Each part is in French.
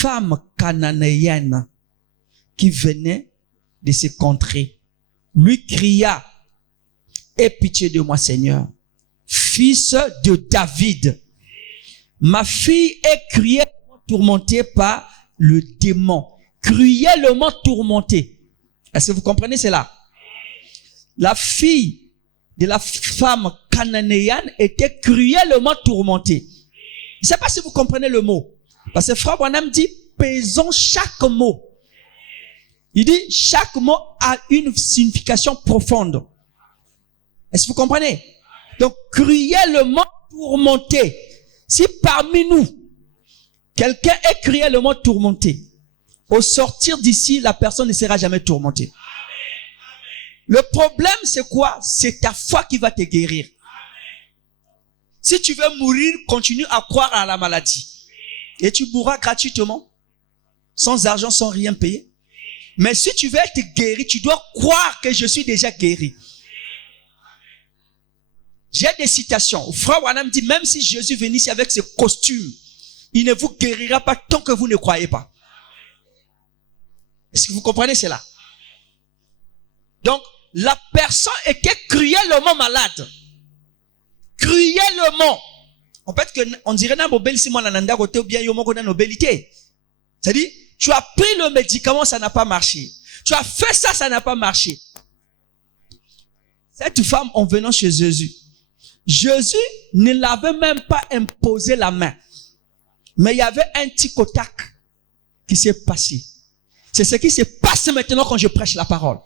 femme cananéenne qui venait de ces contrées lui cria, « Aie pitié de moi, Seigneur, fils de David. Ma fille est cruellement tourmentée par le démon. » Cruellement tourmentée. Est-ce que vous comprenez cela? La fille de la femme cananéenne était cruellement tourmentée. Je ne sais pas si vous comprenez le mot. Parce que Frère Branham dit, pesons chaque mot. Il dit, chaque mot a une signification profonde. Est-ce que vous comprenez? Donc, cruellement tourmenté. Si parmi nous, quelqu'un est cruellement tourmenté, au sortir d'ici, la personne ne sera jamais tourmentée. Le problème, c'est quoi? C'est ta foi qui va te guérir. Si tu veux mourir, continue à croire à la maladie. Et tu mourras gratuitement. Sans argent, sans rien payer. Mais si tu veux être guéri, tu dois croire que je suis déjà guéri. J'ai des citations. Frère Branham dit, même si Jésus venait ici avec ses costumes, il ne vous guérira pas tant que vous ne croyez pas. Est-ce que vous comprenez cela? Donc, la personne était cruellement malade. Cruellement. En fait, on dirait na bobel si moi nananda côté ou bien yo moko na nobilité. C'est-à-dire, tu as pris le médicament, ça n'a pas marché. Tu as fait ça, ça n'a pas marché. Cette femme, en venant chez Jésus, Jésus ne l'avait même pas imposé la main. Mais il y avait un petit contact qui s'est passé. C'est ce qui se passe maintenant quand je prêche la parole.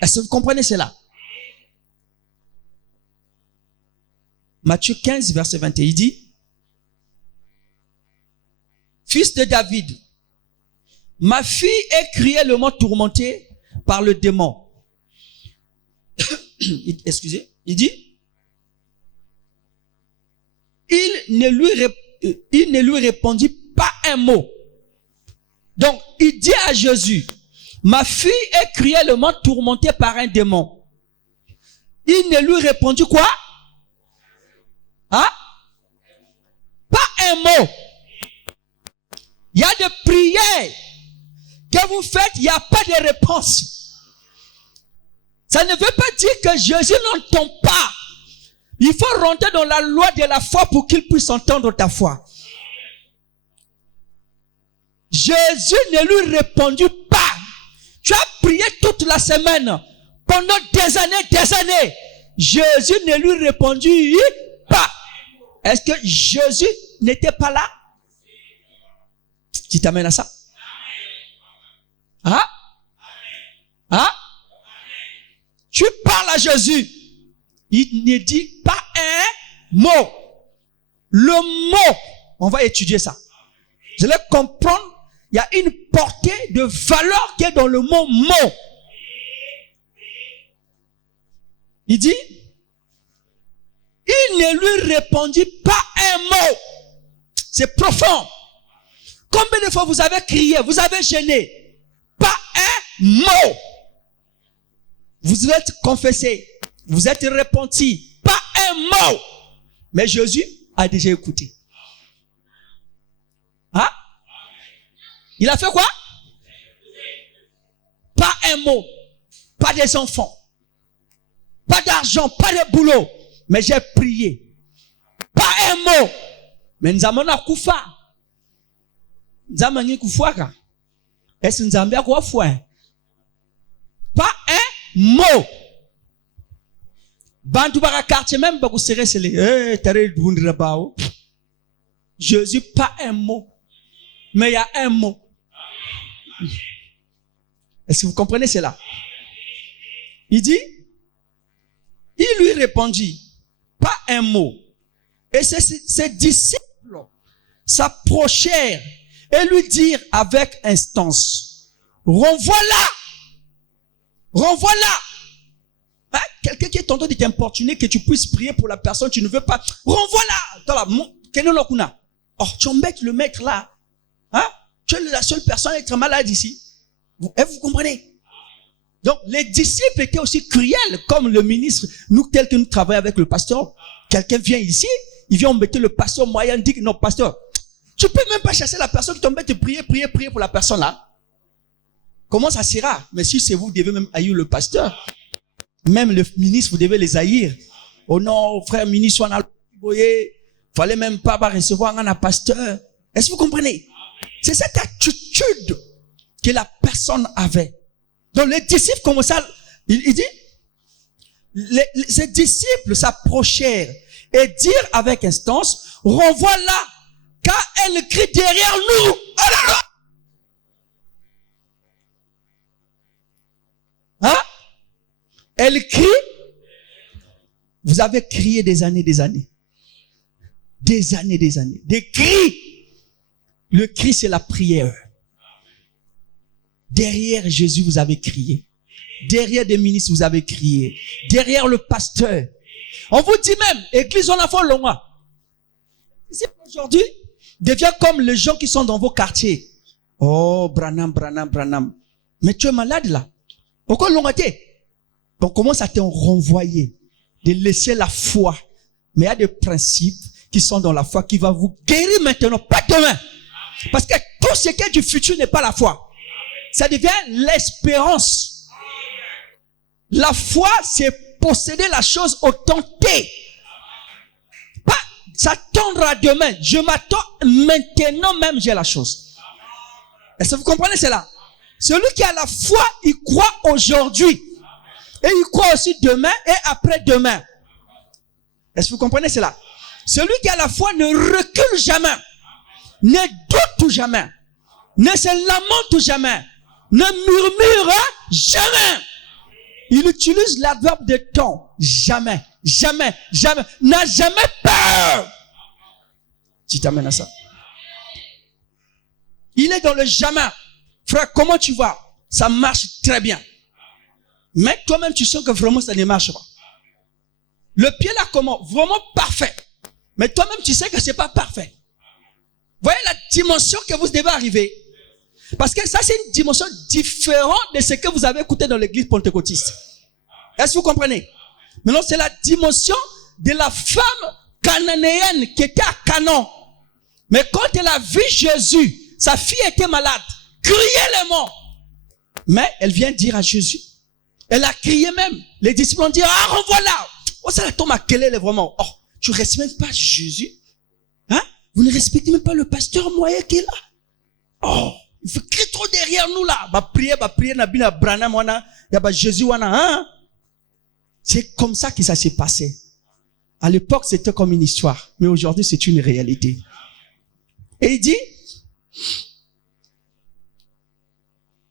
Est-ce que vous comprenez cela? Matthieu 15, verset 21, il dit, « Fils de David, ma fille est cruellement tourmentée par le démon. » Excusez, il dit, il ne lui répondit pas un mot. Donc, il dit à Jésus, ma fille est cruellement tourmentée par un démon. Il ne lui répondit quoi? Hein? Pas un mot. Il y a des prières que vous faites, il n'y a pas de réponse. Ça ne veut pas dire que Jésus n'entend pas. Il faut rentrer dans la loi de la foi pour qu'il puisse entendre ta foi. Jésus ne lui répondit pas. Tu as prié toute la semaine, pendant des années. Jésus ne lui répondit pas. Est-ce que Jésus n'était pas là? Qui t'amène à ça? Hein? Hein? Tu parles à Jésus. Il ne dit pas un mot. Le mot, on va étudier ça. Je vais comprendre. Il y a une portée de valeur qui est dans le mot mot. Il dit, il ne lui répondit pas un mot. C'est profond. Combien de fois vous avez crié, vous avez gêné? Pas un mot. Vous êtes confessé, vous êtes repenti. Pas un mot. Mais Jésus a déjà écouté. Hein? Il a fait quoi? Pas un mot. Pas des enfants. Pas d'argent, pas de boulot. Mais j'ai prié. Pas un mot. Mais nous avons koufa. Nous avons koufa. Est-ce que nous avons koufa? Pas un mot. Bantu baka quartier même baku serré c'est les tare dundra bao. Jésus pas un mot. Mais il y a un mot. Est-ce que vous comprenez cela? Il dit, il lui répondit, pas un mot. Et ses disciples s'approchèrent et lui dirent avec instance, renvoie-la! Renvoie-la! Hein? Quelqu'un qui est tenté de t'importuner, que tu puisses prier pour la personne, tu ne veux pas, renvoie-la! Oh, tu embêtes le maître là. Hein? Tu es la seule personne à être malade ici. Vous comprenez? Donc, les disciples étaient aussi cruels, comme le ministre. Nous, tel que nous travaillons avec le pasteur, quelqu'un vient ici, il vient embêter le pasteur moyen, dit non, pasteur, Tu peux même pas chasser la personne qui t'embête de prier pour la personne là. Comment ça sera? Mais si c'est vous, vous devez même haïr le pasteur. Même le ministre, vous devez les haïr. Oh non, frère ministre, on a fallait même pas recevoir un pasteur. Est-ce que vous comprenez? C'est cette attitude que la personne avait. Donc les disciples comme ça, il dit, ces disciples s'approchèrent et dirent avec instance, renvoie-la, car elle crie derrière nous. Oh là là! Hein? Elle crie. Vous avez crié des années. Des années. Des cris. Le cri, c'est la prière. Derrière Jésus, vous avez crié. Derrière des ministres, vous avez crié. Derrière le pasteur. On vous dit même, église, on a fait le mois. Aujourd'hui, devient comme les gens qui sont dans vos quartiers. Oh, Branham. Mais tu es malade là. Pourquoi l'on a été? On commence à te renvoyer. De laisser la foi. Mais il y a des principes qui sont dans la foi qui va vous guérir maintenant, pas demain. Parce que tout ce qui est du futur n'est pas la foi. Ça devient l'espérance. La foi, c'est posséder la chose au temps T. Pas s'attendre à demain. Je m'attends maintenant même, j'ai la chose. Est-ce que vous comprenez cela? Celui qui a la foi, il croit aujourd'hui. Et il croit aussi demain et après-demain. Est-ce que vous comprenez cela? Celui qui a la foi ne recule jamais. Ne doute jamais. Ne se lamente jamais. Ne murmure jamais. Il utilise l'adverbe de temps. Jamais. N'a jamais peur. Tu t'amènes à ça. Il est dans le jamais. Frère, comment tu vas? Ça marche très bien. Mais toi-même, tu sens que vraiment ça ne marche pas. Le pied là, comment? Vraiment parfait. Mais toi-même, tu sais que c'est pas parfait. Voyez la dimension que vous devez arriver. Parce que ça, c'est une dimension différente de ce que vous avez écouté dans l'église pentecôtiste. Est-ce que vous comprenez? Maintenant, c'est la dimension de la femme cananéenne qui était à Canaan. Mais quand elle a vu Jésus, sa fille était malade, criait les mots. Mais elle vient dire à Jésus. Elle a crié même. Les disciples ont dit, ah, renvoie-la. Oh, ça la tombe à quel est vraiment. Oh, tu ne respectes même pas Jésus. Hein? Vous ne respectez même pas le pasteur moyen qui est là. Oh, il faut crier trop derrière nous là. Prier, Nabina Branham, Jésus, hein? C'est comme ça que ça s'est passé. À l'époque, c'était comme une histoire. Mais aujourd'hui, c'est une réalité. Et il dit,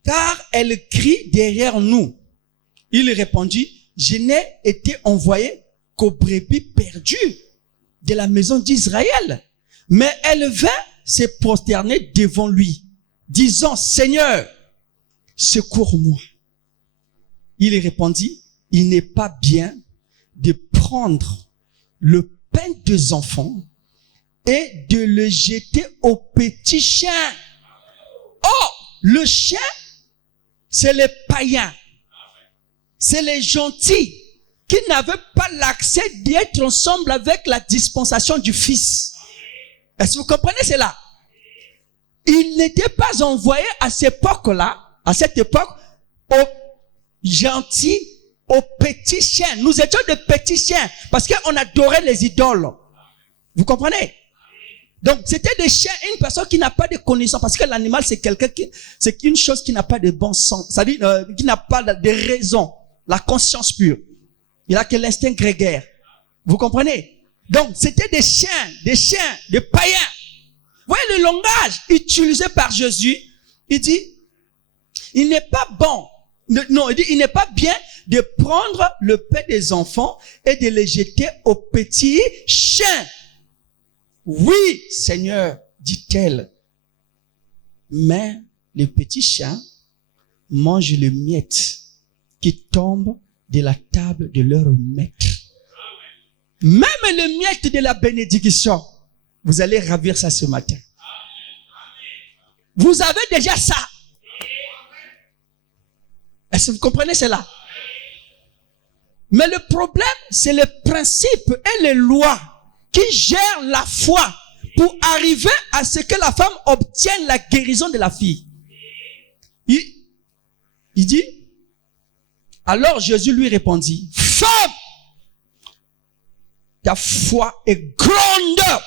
car elle crie derrière nous. Il répondit, je n'ai été envoyé qu'aux brebis perdues de la maison d'Israël. Mais elle vint se prosterner devant lui, disant, Seigneur, secours-moi. Il répondit, il n'est pas bien de prendre le pain des enfants et de le jeter aux petits chiens. Oh, le chien, c'est les païens. C'est les gentils qui n'avaient pas l'accès d'être ensemble avec la dispensation du Fils. Est-ce que vous comprenez cela? Il n'était pas envoyé à cette époque, aux gentils, aux petits chiens. Nous étions de petits chiens parce qu'on adorait les idoles. Vous comprenez? Donc, c'était des chiens, une personne qui n'a pas de connaissance, parce que l'animal, c'est c'est une chose qui n'a pas de bon sens, c'est-à-dire qui n'a pas de raison, la conscience pure. Il a que l'instinct grégaire. Vous comprenez? Donc, c'était des chiens, des païens. Vous voyez le langage utilisé par Jésus? Il dit, il n'est pas bon, il dit, il n'est pas bien de prendre le pain des enfants et de les jeter aux petits chiens. Oui, Seigneur, dit-elle. Mais les petits chiens mangent les miettes qui tombent de la table de leur maître. Même les miettes de la bénédiction. Vous allez ravir ça ce matin. Vous avez déjà ça. Est-ce que vous comprenez cela? Mais le problème, c'est les principes et les lois qui gèrent la foi. pour arriver à ce que la femme obtienne la guérison de la fille. Il dit, alors Jésus lui répondit, femme, ta foi est grande.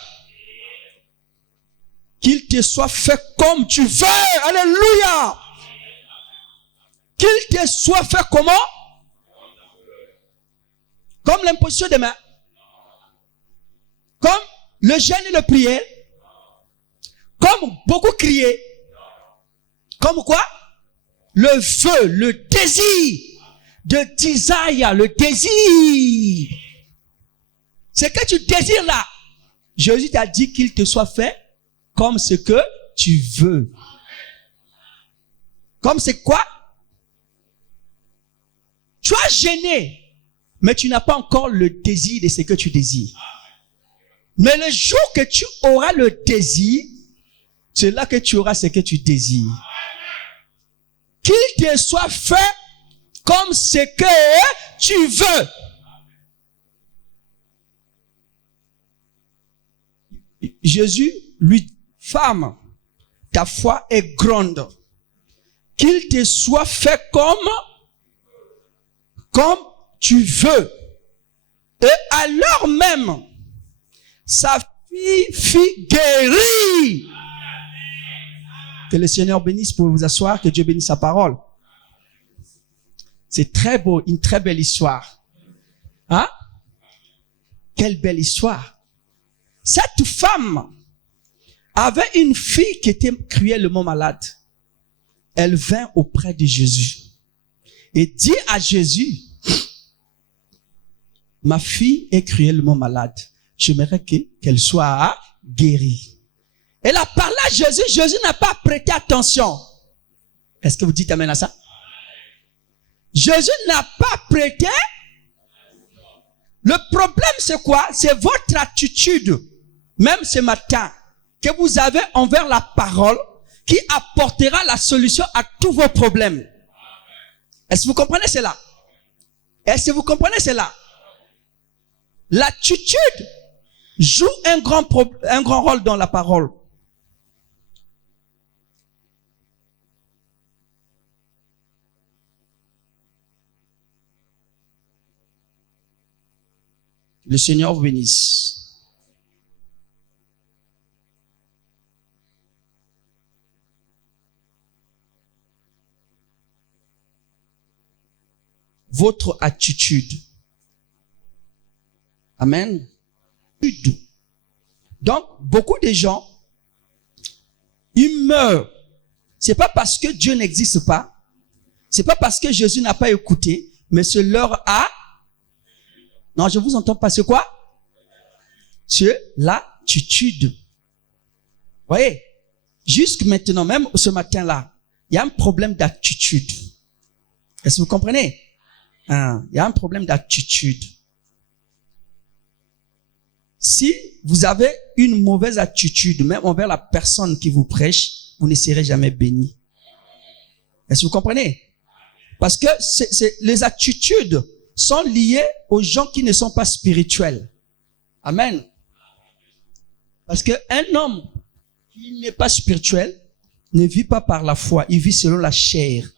Qu'il te soit fait comme tu veux. Alléluia. Qu'il te soit fait comment? Comme l'imposition des mains. Comme le jeûne et le prière. Comme beaucoup crier. Comme quoi? Le feu, le désir de desire, le désir. C'est que tu désires là. Jésus t'a dit qu'il te soit fait comme ce que tu veux. Comme c'est quoi? Tu as gêné, mais tu n'as pas encore le désir de ce que tu désires. Mais le jour que tu auras le désir, c'est là que tu auras ce que tu désires. Qu'il te soit fait comme ce que tu veux. Jésus lui dit, femme, ta foi est grande. Qu'il te soit fait comme tu veux. Et alors même, sa fille fut guérie. Que le Seigneur bénisse. Pour vous asseoir, que Dieu bénisse sa parole. C'est très beau, une très belle histoire. Hein? Quelle belle histoire. Cette femme avait une fille qui était cruellement malade. Elle vint auprès de Jésus et dit à Jésus, ma fille est cruellement malade. J'aimerais qu'elle soit guérie. Elle a parlé à Jésus. Jésus n'a pas prêté attention. Est-ce que vous dites amen à ça? Jésus n'a pas prêté. Le problème, c'est quoi? C'est votre attitude, même ce matin, que vous avez envers la parole, qui apportera la solution à tous vos problèmes. Est-ce que vous comprenez cela? Est-ce que vous comprenez cela? L'attitude joue un grand rôle dans la parole. Le Seigneur vous bénisse. Votre attitude. Amen. Donc, beaucoup de gens, ils meurent. C'est pas parce que Dieu n'existe pas. C'est pas parce que Jésus n'a pas écouté, mais c'est leur Non, je vous entends pas. C'est quoi? C'est l'attitude. Vous voyez? Jusque maintenant, même ce matin-là, il y a un problème d'attitude. Est-ce que vous comprenez? Il y a un problème d'attitude. Si vous avez une mauvaise attitude, même envers la personne qui vous prêche, vous ne serez jamais béni. Est-ce que vous comprenez? Parce que les attitudes sont liées aux gens qui ne sont pas spirituels. Amen. Parce qu'un homme qui n'est pas spirituel ne vit pas par la foi, il vit selon la chair.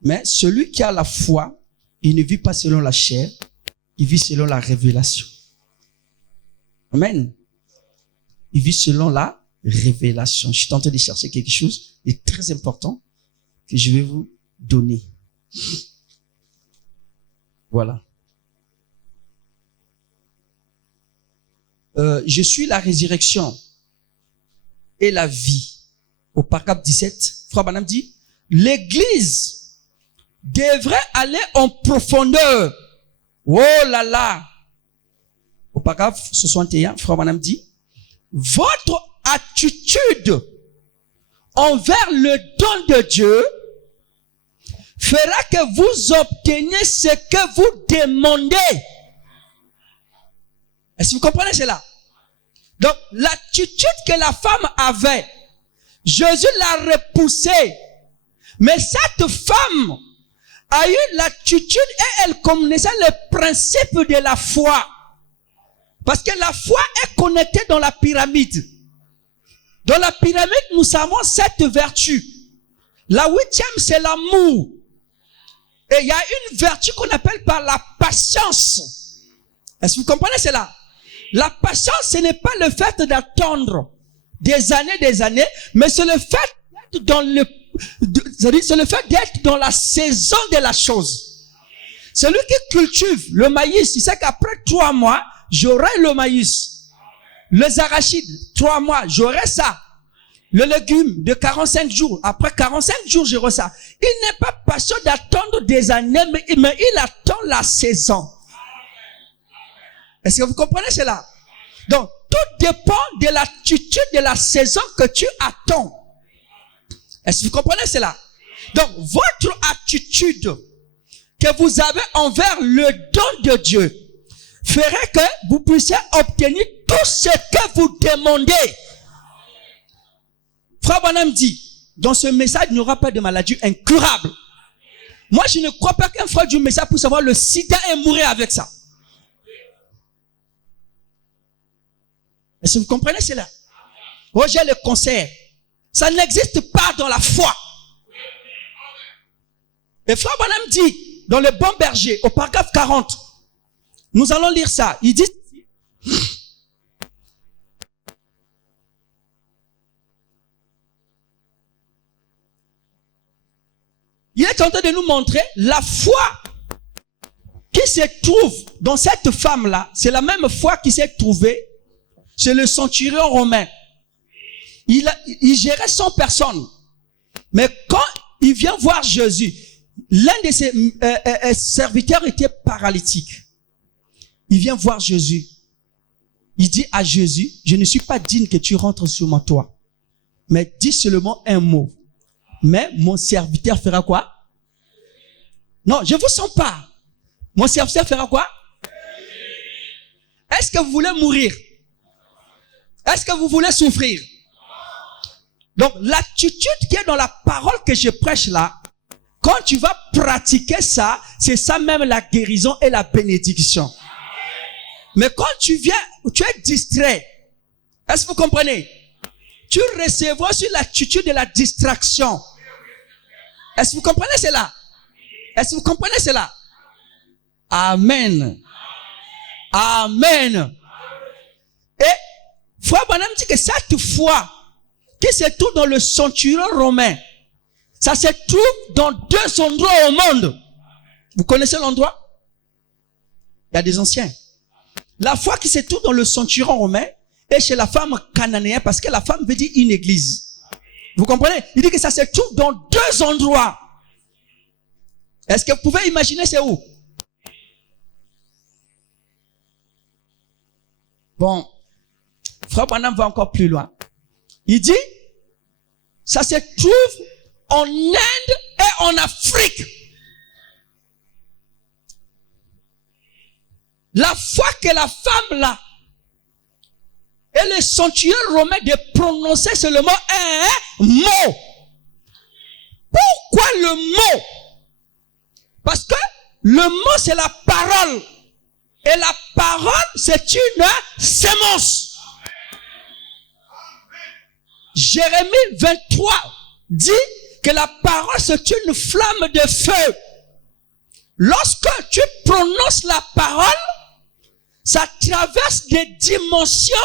Mais celui qui a la foi, il ne vit pas selon la chair, il vit selon la révélation. Amen. Il vit selon la révélation. Je suis en train de chercher quelque chose de très important que je vais vous donner. Voilà. Je suis la résurrection et la vie. Au paragraphe 17, Frère Branham dit, l'Église devrait aller en profondeur. Oh là là. Au paragraphe 61, Frère Branham dit, votre attitude envers le don de Dieu fera que vous obteniez ce que vous demandez. Est-ce que vous comprenez cela? Donc, l'attitude que la femme avait, Jésus l'a repoussée. Mais cette femme a eu l'attitude et elle connaissait le principe de la foi. Parce que la foi est connectée dans la pyramide. Dans la pyramide, nous avons 7 vertus. La 8e, c'est l'amour. Et il y a une vertu qu'on appelle par la patience. Est-ce que vous comprenez cela? La patience, ce n'est pas le fait d'attendre des années, mais c'est le fait d'être dans c'est le fait d'être dans la saison de la chose. Celui qui cultive le maïs, il sait qu'après 3 mois, j'aurai le maïs. Les arachides, 3 mois, j'aurai ça. Le légume de 45 jours, après 45 jours, j'aurai ça. Il n'est pas patient d'attendre des années, mais il attend la saison. Est-ce que vous comprenez cela? Donc, tout dépend de l'attitude de la saison que tu attends. Est-ce que vous comprenez cela? Donc, votre attitude que vous avez envers le don de Dieu ferait que vous puissiez obtenir tout ce que vous demandez. Frère Branham dit, dans ce message, il n'y aura pas de maladie incurable. Moi, je ne crois pas qu'un frère du message puisse avoir le sida et mourir avec ça. Est-ce que vous comprenez cela? Roger, le cancer, ça n'existe pas dans la foi. Et frère Branham dit, dans le Bon Berger, au paragraphe 40, nous allons lire ça. Il dit, il est en train de nous montrer la foi qui se trouve dans cette femme-là. C'est la même foi qui s'est trouvée chez le centurion romain. Il gérait 100 personnes. Mais quand il vient voir Jésus, l'un de ses serviteurs était paralytique. Il vient voir Jésus. Il dit à Jésus, je ne suis pas digne que tu rentres sur mon toit. Mais dis seulement un mot. Mais mon serviteur fera quoi? Non, je vous sens pas. Mon serviteur fera quoi? Est-ce que vous voulez mourir? Est-ce que vous voulez souffrir? Donc, l'attitude qui est dans la parole que je prêche là, quand tu vas pratiquer ça, c'est ça même la guérison et la bénédiction. Mais quand tu viens, tu es distrait. Est-ce que vous comprenez? Tu recevras sur l'attitude de la distraction. Est-ce que vous comprenez cela? Est-ce que vous comprenez cela? Amen. Amen. Et Frère Branham dit que cette foi qui se trouve dans le centurion romain, ça se trouve dans 2 endroits au monde. Vous connaissez l'endroit? Il y a des anciens. La foi qui se trouve dans le centurion romain est chez la femme cananéenne, parce que la femme veut dire une église. Vous comprenez? Il dit que ça se trouve dans 2 endroits. Est-ce que vous pouvez imaginer c'est où? Bon, Frère Branham va encore plus loin. Il dit, ça se trouve en Inde et en Afrique. La foi que la femme là et le centurion romain de prononcer seulement un mot. Pourquoi le mot? Parce que le mot c'est la parole. Et la parole c'est une sémence. Jérémie 23 dit que la parole c'est une flamme de feu. Lorsque tu prononces la parole, ça traverse des dimensions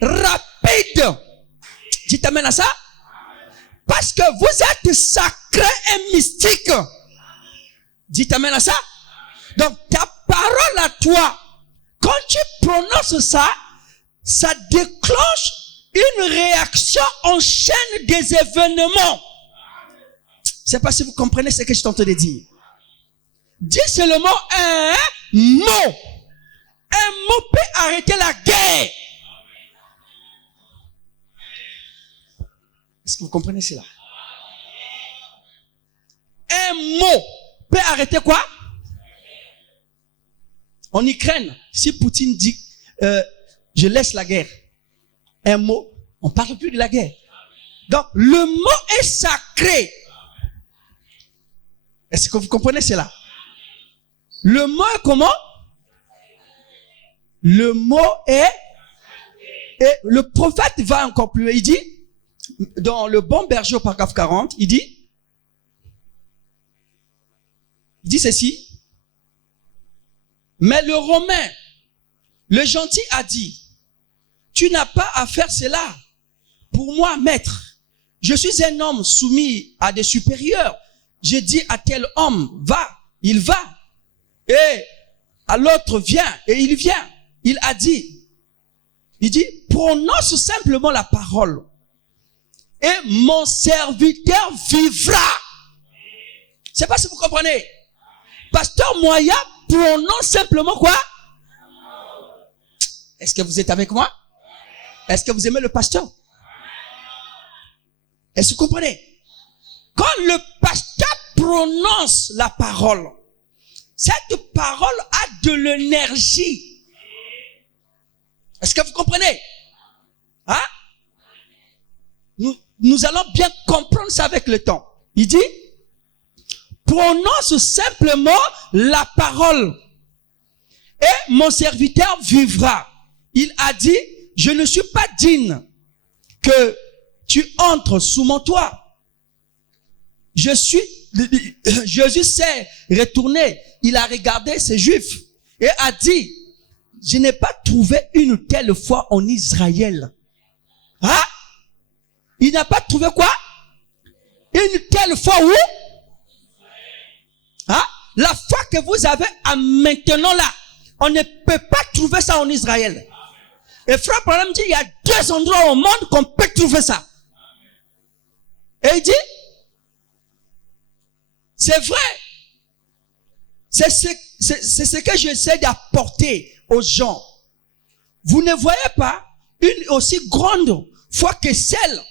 rapides. Tu t'amènes à ça? Parce que vous êtes sacré et mystique. Tu t'amènes à ça? Donc ta parole à toi, quand tu prononces ça, ça déclenche une réaction en chaîne des événements. Je ne sais pas si vous comprenez ce que je tente de dire. Dis seulement un mot. Un mot peut arrêter la guerre. Est-ce que vous comprenez cela? Un mot peut arrêter quoi? En Ukraine, si Poutine dit je laisse la guerre, un mot, on ne parle plus de la guerre. Donc le mot est sacré. Est-ce que vous comprenez cela? Le mot est comment? Le mot est... Et le prophète va encore plus loin. Il dit, dans le bon berger au paragraphe 40, il dit ceci. Mais le Romain, le gentil a dit, tu n'as pas à faire cela. Pour moi, maître, je suis un homme soumis à des supérieurs. Je dis à tel homme, va, il va. Et à l'autre, viens, et il vient. Il dit, prononce simplement la parole. Et mon serviteur vivra. Je sais pas si vous comprenez. Pasteur Moya prononce simplement quoi? Est-ce que vous êtes avec moi? Est-ce que vous aimez le pasteur? Est-ce que vous comprenez? Quand le pasteur prononce la parole, cette parole a de l'énergie. Est-ce que vous comprenez? Hein? Nous allons bien comprendre ça avec le temps. Il dit, prononce simplement la parole et mon serviteur vivra. Il a dit, je ne suis pas digne que tu entres sous mon toit. Jésus s'est retourné, il a regardé ces Juifs et a dit, je n'ai pas trouvé une telle foi en Israël. Hein? Il n'a pas trouvé quoi? Une telle foi où? Hein? La foi que vous avez à maintenant là, on ne peut pas trouver ça en Israël. Et frère Branham dit, il y a 2 endroits au monde qu'on peut trouver ça. Et il dit, c'est vrai. C'est ce que j'essaie d'apporter aux gens. Vous ne voyez pas une aussi grande foi que celle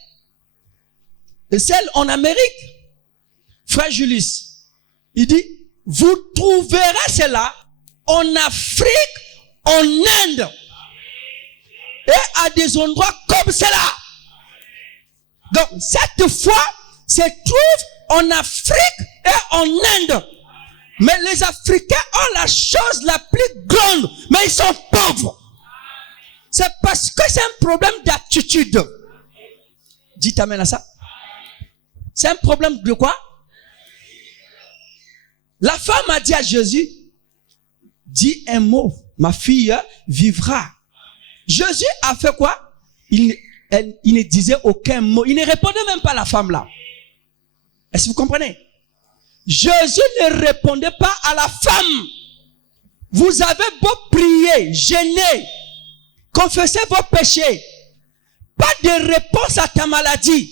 en Amérique. Frère Julius, il dit, vous trouverez cela en Afrique, en Inde, et à des endroits comme cela. Donc, cette foi se trouve en Afrique et en Inde. Mais les Africains ont la chose la plus grande, mais ils sont pauvres. C'est parce que c'est un problème d'attitude. Dites amen à ça. C'est un problème de quoi? La femme a dit à Jésus, dis un mot, ma fille vivra. Jésus a fait quoi? Il ne disait aucun mot. Il ne répondait même pas à la femme là. Est-ce que vous comprenez? Jésus ne répondait pas à la femme. Vous avez beau prier, jeûner, confesser vos péchés. Pas de réponse à ta maladie.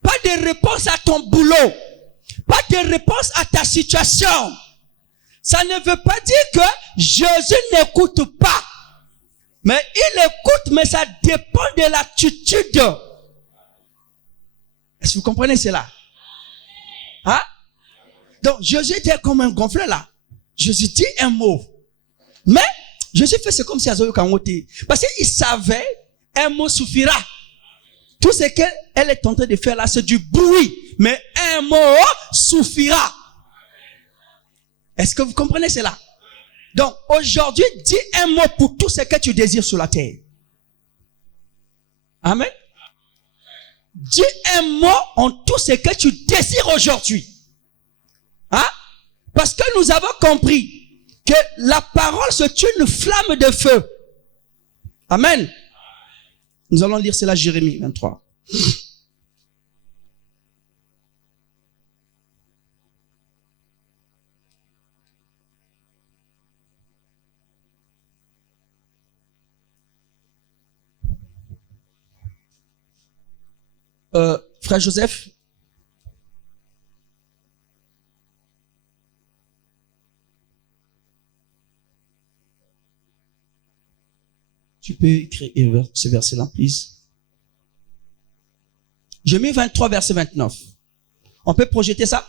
Pas de réponse à ton boulot. Pas de réponse à ta situation. Ça ne veut pas dire que Jésus n'écoute pas. Mais il écoute, mais ça dépend de l'attitude. Est-ce que vous comprenez cela? Hein? Donc, Jésus était comme un gonflé là. Jésus dit un mot. Mais, Jésus fait c'est comme si Azoyo Kangote. Parce qu'il savait, un mot suffira. Tout ce qu'elle est en train de faire là, c'est du bruit. Mais un mot suffira. Est-ce que vous comprenez cela? Donc, aujourd'hui, dis un mot pour tout ce que tu désires sur la terre. Amen. Dis un mot en tout ce que tu désires aujourd'hui. Hein? Parce que nous avons compris que la parole c'est une flamme de feu. Amen. Nous allons lire cela, Jérémie 23. Frère Joseph, tu peux écrire ce verset-là, please. J'ai mis 23, verset 29. On peut projeter ça?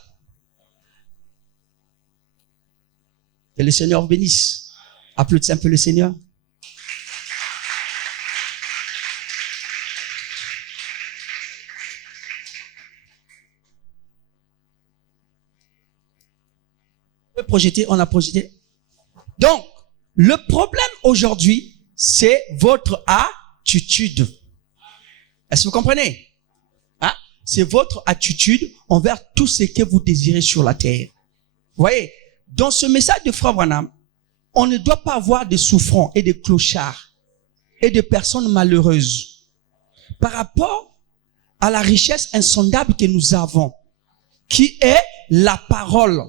Que le Seigneur bénisse. Applaudissez un peu le Seigneur. projeter, on a projeté. Donc, le problème aujourd'hui, c'est votre attitude. Est-ce que vous comprenez? Hein? C'est votre attitude envers tout ce que vous désirez sur la terre. Vous voyez, dans ce message de Frère Branham, on ne doit pas avoir de souffrants et de clochards et de personnes malheureuses par rapport à la richesse insondable que nous avons, qui est la parole.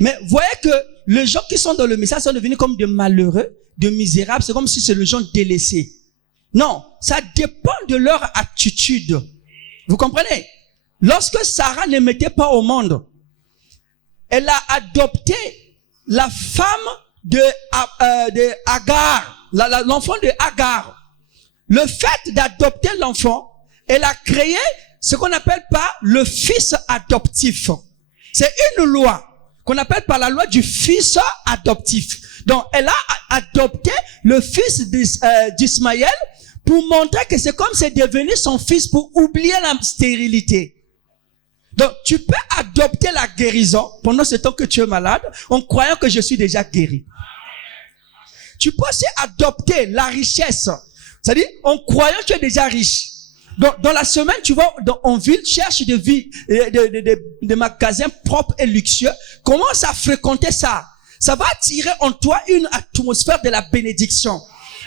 Mais vous voyez que les gens qui sont dans le message sont devenus comme des malheureux, des misérables. C'est comme si c'est les gens délaissés. Non, ça dépend de leur attitude. Vous comprenez? Lorsque Sarah ne mettait pas au monde, elle a adopté la femme de Agar, l'enfant de Agar. Le fait d'adopter l'enfant, elle a créé ce qu'on appelle pas le fils adoptif. C'est une loi qu'on appelle par la loi du fils adoptif. Donc, elle a adopté le fils d'Ismaël pour montrer que c'est comme c'est devenu son fils pour oublier la stérilité. Donc, tu peux adopter la guérison pendant ce temps que tu es malade en croyant que je suis déjà guéri. Tu peux aussi adopter la richesse, c'est-à-dire en croyant que tu es déjà riche. Donc, dans la semaine, tu vas en ville, cherche des magasins propres et luxueux. Commence à fréquenter ça. Ça va attirer en toi une atmosphère de la bénédiction.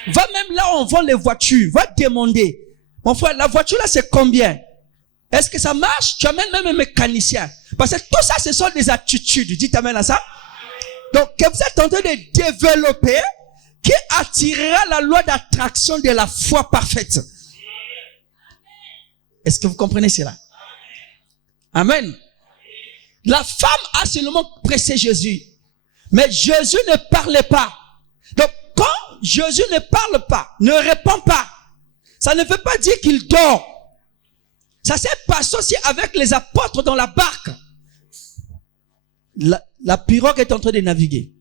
Va même là où on vend les voitures. Va demander. Mon frère, la voiture là, c'est combien? Est-ce que ça marche? Tu amènes même un mécanicien. Parce que tout ça, ce sont des attitudes. Dis t'amènes à ça. Donc, que vous êtes en train de développer, qui attirera la loi d'attraction de la foi parfaite. Est-ce que vous comprenez cela? Amen. La femme a seulement pressé Jésus. Mais Jésus ne parlait pas. Donc, quand Jésus ne parle pas, ne répond pas, ça ne veut pas dire qu'il dort. Ça s'est passé aussi avec les apôtres dans la barque. La pirogue est en train de naviguer.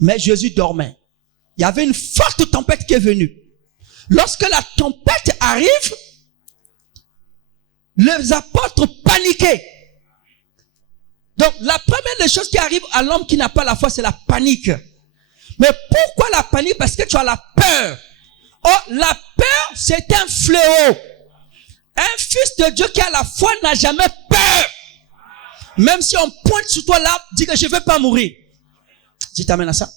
Mais Jésus dormait. Il y avait une forte tempête qui est venue. Lorsque la tempête arrive, les apôtres paniquaient. Donc, la première des choses qui arrive à l'homme qui n'a pas la foi, c'est la panique. Mais pourquoi la panique? Parce que tu as la peur. Oh, la peur, c'est un fléau. Un fils de Dieu qui a la foi n'a jamais peur. Même si on pointe sur toi là, dis que je ne veux pas mourir. Tu t'amènes à ça.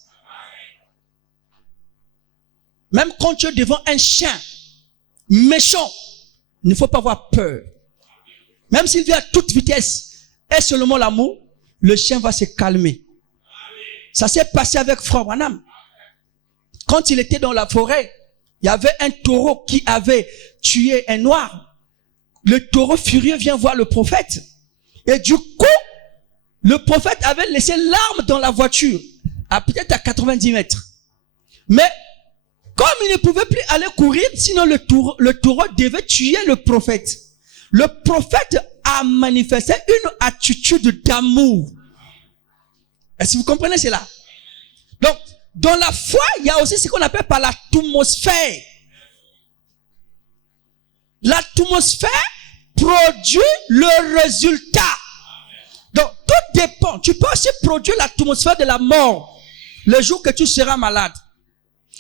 Même quand tu es devant un chien méchant, il ne faut pas avoir peur. Même s'il vient à toute vitesse et seulement l'amour, le chien va se calmer. Ça s'est passé avec Frère Branham. Quand il était dans la forêt, il y avait un taureau qui avait tué un noir. Le taureau furieux vient voir le prophète. Et du coup, le prophète avait laissé l'arme dans la voiture, peut-être à 90 mètres. Mais comme il ne pouvait plus aller courir, sinon le taureau devait tuer le prophète. Le prophète a manifesté une attitude d'amour. Est-ce que vous comprenez cela? Donc, dans la foi, il y a aussi ce qu'on appelle par l'atmosphère. L'atmosphère produit le résultat. Donc, tout dépend. Tu peux aussi produire l'atmosphère de la mort le jour que tu seras malade.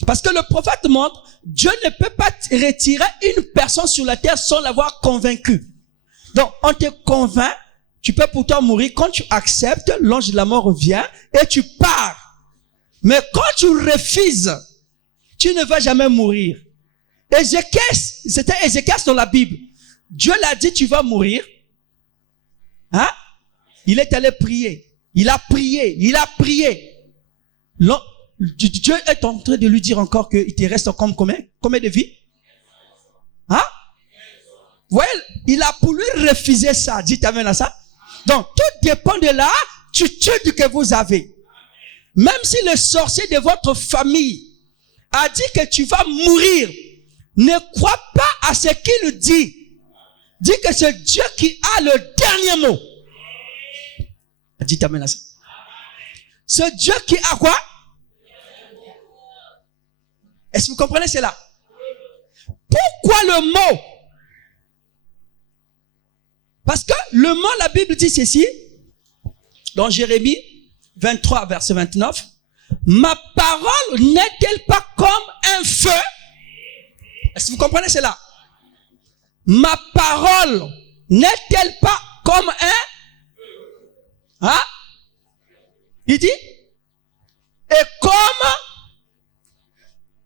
Parce que le prophète montre, Dieu ne peut pas retirer une personne sur la terre sans l'avoir convaincu. Donc, on te convainc, tu peux pourtant mourir. Quand tu acceptes, l'ange de la mort revient et tu pars. Mais quand tu refuses, tu ne vas jamais mourir. C'était Ézéchias dans la Bible. Dieu l'a dit, tu vas mourir. Hein? Il est allé prier. Il a prié. Il a prié. Dieu est en train de lui dire encore qu'il te reste comme combien de vies? Hein? Vous voyez, il a voulu refuser ça. Dites amen à ça. Donc, tout dépend de l'attitude que vous avez. Même si le sorcier de votre famille a dit que tu vas mourir, ne crois pas à ce qu'il dit. Dis que c'est Dieu qui a le dernier mot. Dites amen à ça. C'est Dieu qui a quoi? Est-ce que vous comprenez cela? Pourquoi le mot? Parce que le mot, la Bible dit ceci, dans Jérémie 23, verset 29. Ma parole n'est-elle pas comme un feu? Est-ce que vous comprenez cela? Ma parole n'est-elle pas comme un... Hein? Il dit, et comme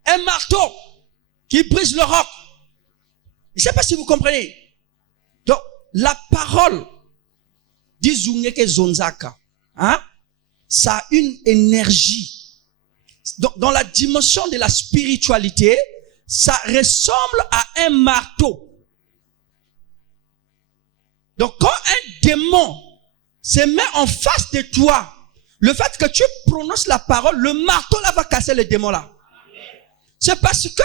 un marteau qui brise le roc. Je ne sais pas si vous comprenez. Donc, la parole d'Izungeke Zonzaka, hein, ça a une énergie. Dans la dimension de la spiritualité, ça ressemble à un marteau. Donc, quand un démon se met en face de toi, le fait que tu prononces la parole, le marteau là va casser le démon là. C'est parce que,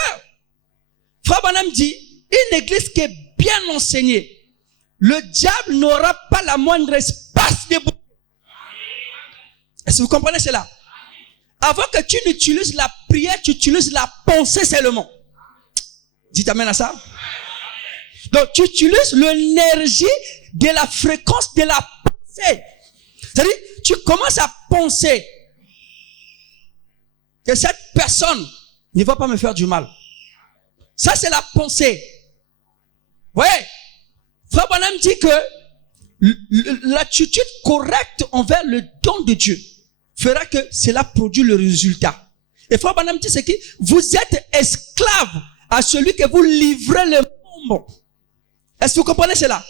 Frère Branham dit, une église qui est bien enseignée, le diable n'aura pas la moindre espace de bouger. Est-ce que vous comprenez cela? Avant que tu n'utilises la prière, tu utilises la pensée seulement. Dites amen à ça. Donc, tu utilises l'énergie de la fréquence de la pensée. C'est-à-dire, tu commences à penser que cette personne ne va pas me faire du mal. Ça, c'est la pensée. Vous voyez? Frère Branham dit que l'attitude correcte envers le don de Dieu fera que cela produit le résultat. Et Frère Branham dit c'est que vous êtes esclave à celui que vous livrez le monde. Est-ce que vous comprenez cela?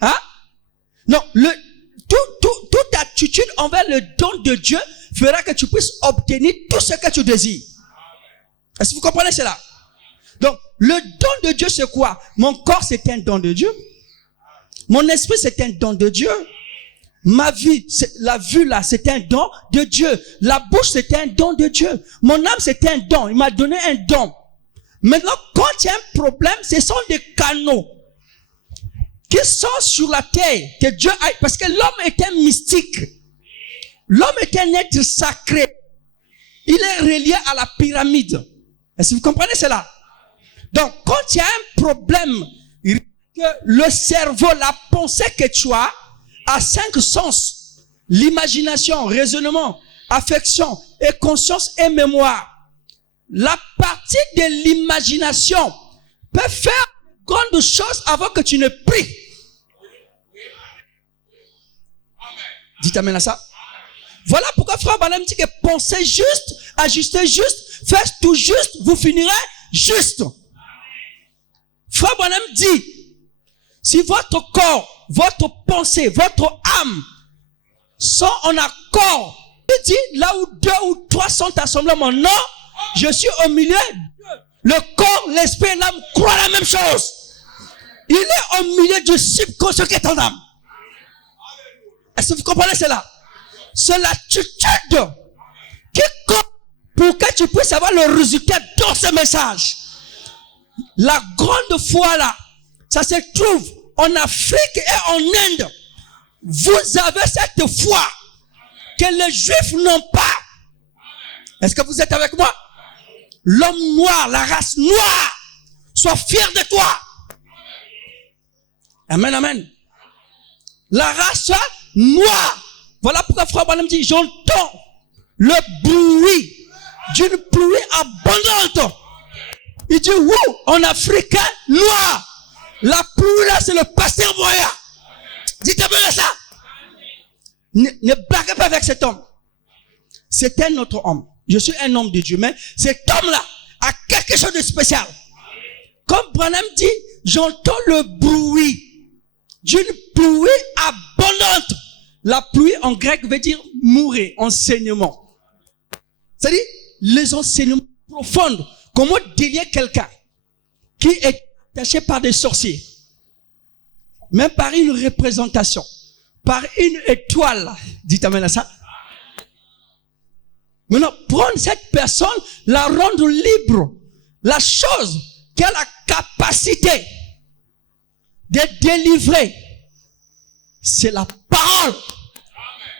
Hein? Non, toute attitude envers le don de Dieu fera que tu puisses obtenir tout ce que tu désires. Est-ce que vous comprenez cela? Donc, le don de Dieu, c'est quoi? Mon corps, c'est un don de Dieu. Mon esprit, c'est un don de Dieu. Ma vie, la vue là, c'est un don de Dieu. La bouche, c'est un don de Dieu. Mon âme, c'est un don. Il m'a donné un don. Maintenant, quand il y a un problème, ce sont des canaux qui sont sur la terre, que Dieu a, parce que l'homme est un mystique. L'homme est un être sacré. Il est relié à la pyramide. Est-ce que vous comprenez cela? Donc, quand il y a un problème, que le cerveau, la pensée que tu as, a 5 sens. L'imagination, raisonnement, affection, et conscience et mémoire. La partie de l'imagination peut faire grandes choses avant que tu ne pries. Dites amen à ça. Voilà pourquoi Frère Branham dit que pensez juste, agissez juste, faites tout juste, vous finirez juste. Frère Branham dit, si votre corps, votre pensée, votre âme sont en accord, il dit, là où 2 ou 3 sont assemblés mon nom, je suis au milieu. Le corps, l'esprit et l'âme croient la même chose. Il est au milieu du subconscient qui est ton âme. Est-ce que vous comprenez cela? C'est l'attitude qui compte pour que tu puisses avoir le résultat dans ce message. La grande foi là, ça se trouve en Afrique et en Inde. Vous avez cette foi que les Juifs n'ont pas. Est-ce que vous êtes avec moi? L'homme noir, la race noire, sois fier de toi. Amen, amen. La race noire. Voilà pourquoi Frère Branham dit, j'entends le bruit d'une pluie abondante. Il dit, oui, en Africain noir, la pluie là, c'est le pasteur voyant. Dites-moi ça. Ne blaguez pas avec cet homme. C'est un autre homme. Je suis un homme de Dieu, mais cet homme-là a quelque chose de spécial. Comme Branham dit, j'entends le bruit d'une pluie abondante. La pluie en grec veut dire mourir, enseignement. C'est-à-dire les enseignements profonds. Comment délier quelqu'un qui est attaché par des sorciers, même par une représentation, par une étoile. Dites amen à ça. Maintenant, prendre cette personne, la rendre libre. La chose qui a la capacité de délivrer, c'est la parole.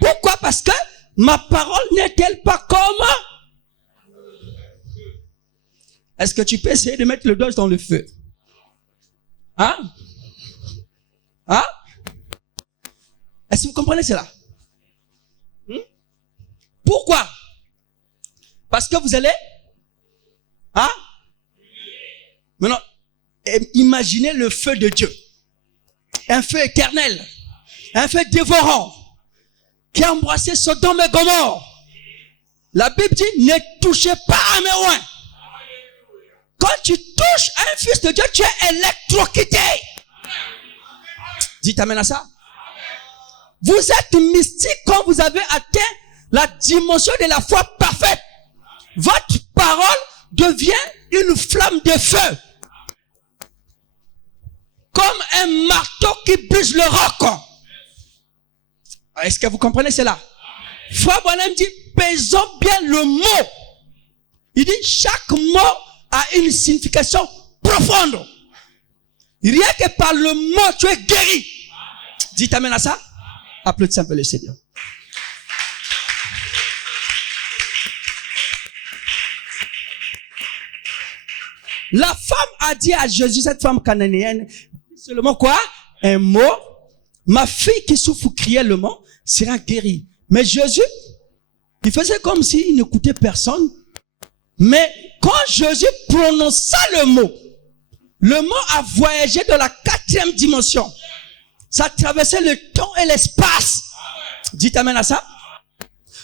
Pourquoi? Parce que ma parole n'est-elle pas comme... Est-ce que tu peux essayer de mettre le doigt dans le feu? Hein? Hein? Est-ce que vous comprenez cela? Pourquoi? Parce que vous allez, hein? Maintenant, imaginez le feu de Dieu. Un feu éternel. Un feu dévorant. Qui a embrassé Sodome et Gomorrhe. La Bible dit, ne touchez pas à mes oins. Quand tu touches à un fils de Dieu, tu es électrocuté. Dites amen à ça. Vous êtes mystique quand vous avez atteint la dimension de la foi parfaite. Votre parole devient une flamme de feu. Comme un marteau qui brise le roc. Est-ce que vous comprenez cela? Frère Branham dit, pesons bien le mot. Il dit, chaque mot a une signification profonde. Rien que par le mot, tu es guéri. Dites amen à ça. Applaudissez un peu le Seigneur. La femme a dit à Jésus, cette femme cananéenne, seulement quoi? Un mot. Ma fille qui souffre cruellement sera guérie. Mais Jésus, il faisait comme s'il n'écoutait personne. Mais quand Jésus prononça le mot a voyagé dans la 4e dimension. Ça traversait le temps et l'espace. Dites amen à ça.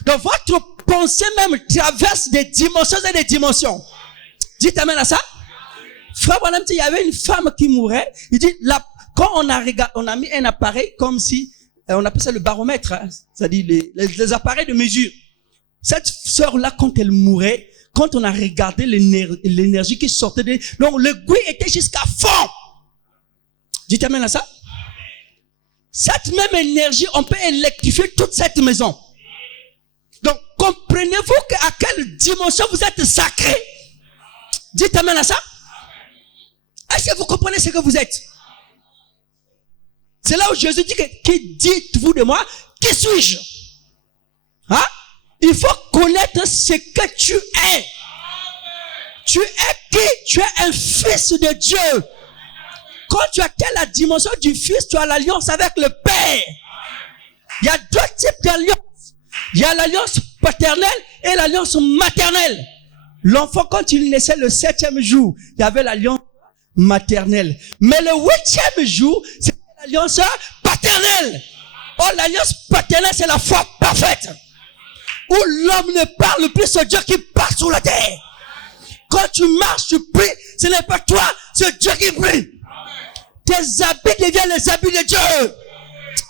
Donc votre pensée même traverse des dimensions et des dimensions. Dites amen à ça. Frère Branham dit, il y avait une femme qui mourait. Il dit, quand on a mis un appareil comme si, on appelle ça le baromètre, hein, c'est-à-dire les appareils de mesure. Cette sœur-là, quand elle mourait, quand on a regardé l'énergie qui sortait de, donc le goût était jusqu'à fond. Dites amen à ça. Cette même énergie, on peut électrifier toute cette maison. Donc, comprenez-vous à quelle dimension vous êtes sacré? Dites amen à ça. Est-ce que vous comprenez ce que vous êtes? C'est là où Jésus dit qui dites-vous de moi? Qui suis-je? Hein? Il faut connaître ce que tu es. Tu es qui? Tu es un fils de Dieu. Quand tu atteins la dimension du fils, tu as l'alliance avec le Père. Il y a 2 types d'alliance. Il y a l'alliance paternelle et l'alliance maternelle. L'enfant, quand il naissait le 7e jour, il y avait l'alliance maternelle. Mais le 8e jour, c'est l'alliance paternelle. Oh, l'alliance paternelle, c'est la foi parfaite. Où l'homme ne parle plus, c'est Dieu qui parle sur la terre. Quand tu marches, tu pries, ce n'est pas toi, c'est Dieu qui prie. Tes habits deviennent les habits de Dieu.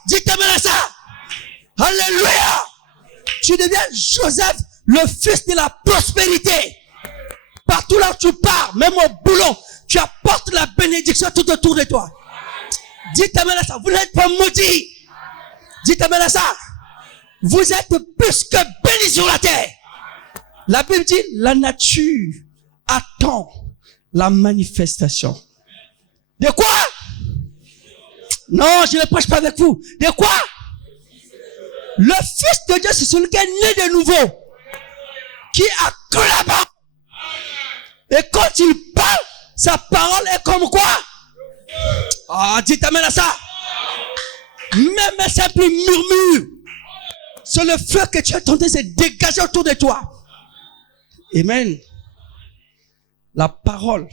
Dites-moi ça. Alléluia. Tu deviens Joseph, le fils de la prospérité. Partout là où tu pars, même au boulot, tu apportes la bénédiction tout autour de toi. Dites-moi ça. Vous n'êtes pas maudit. Dites-moi ça. Vous êtes plus que bénis sur la terre. La Bible dit, la nature attend la manifestation. De quoi? Non, je ne prêche pas avec vous. De quoi? Le Fils de Dieu, c'est celui qui est né de nouveau. Qui a que là-bas. Et quand il parle, sa parole est comme quoi? Ah, dites amen à ça. Même un simple murmure. C'est le feu que tu as tenté de dégager autour de toi. Amen. La parole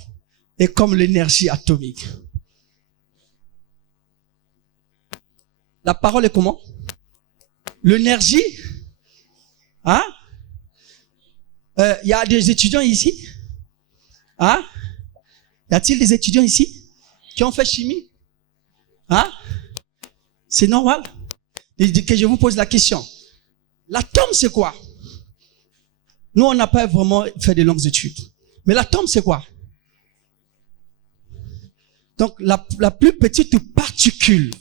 est comme l'énergie atomique. La parole est comment? L'énergie. Hein? Y a des étudiants ici? Hein? Y a-t-il des étudiants ici qui ont fait chimie? Hein? C'est normal que je vous pose la question. L'atome, c'est quoi? Nous, on n'a pas vraiment fait de longues études. Mais l'atome, c'est quoi? Donc, la plus petite particule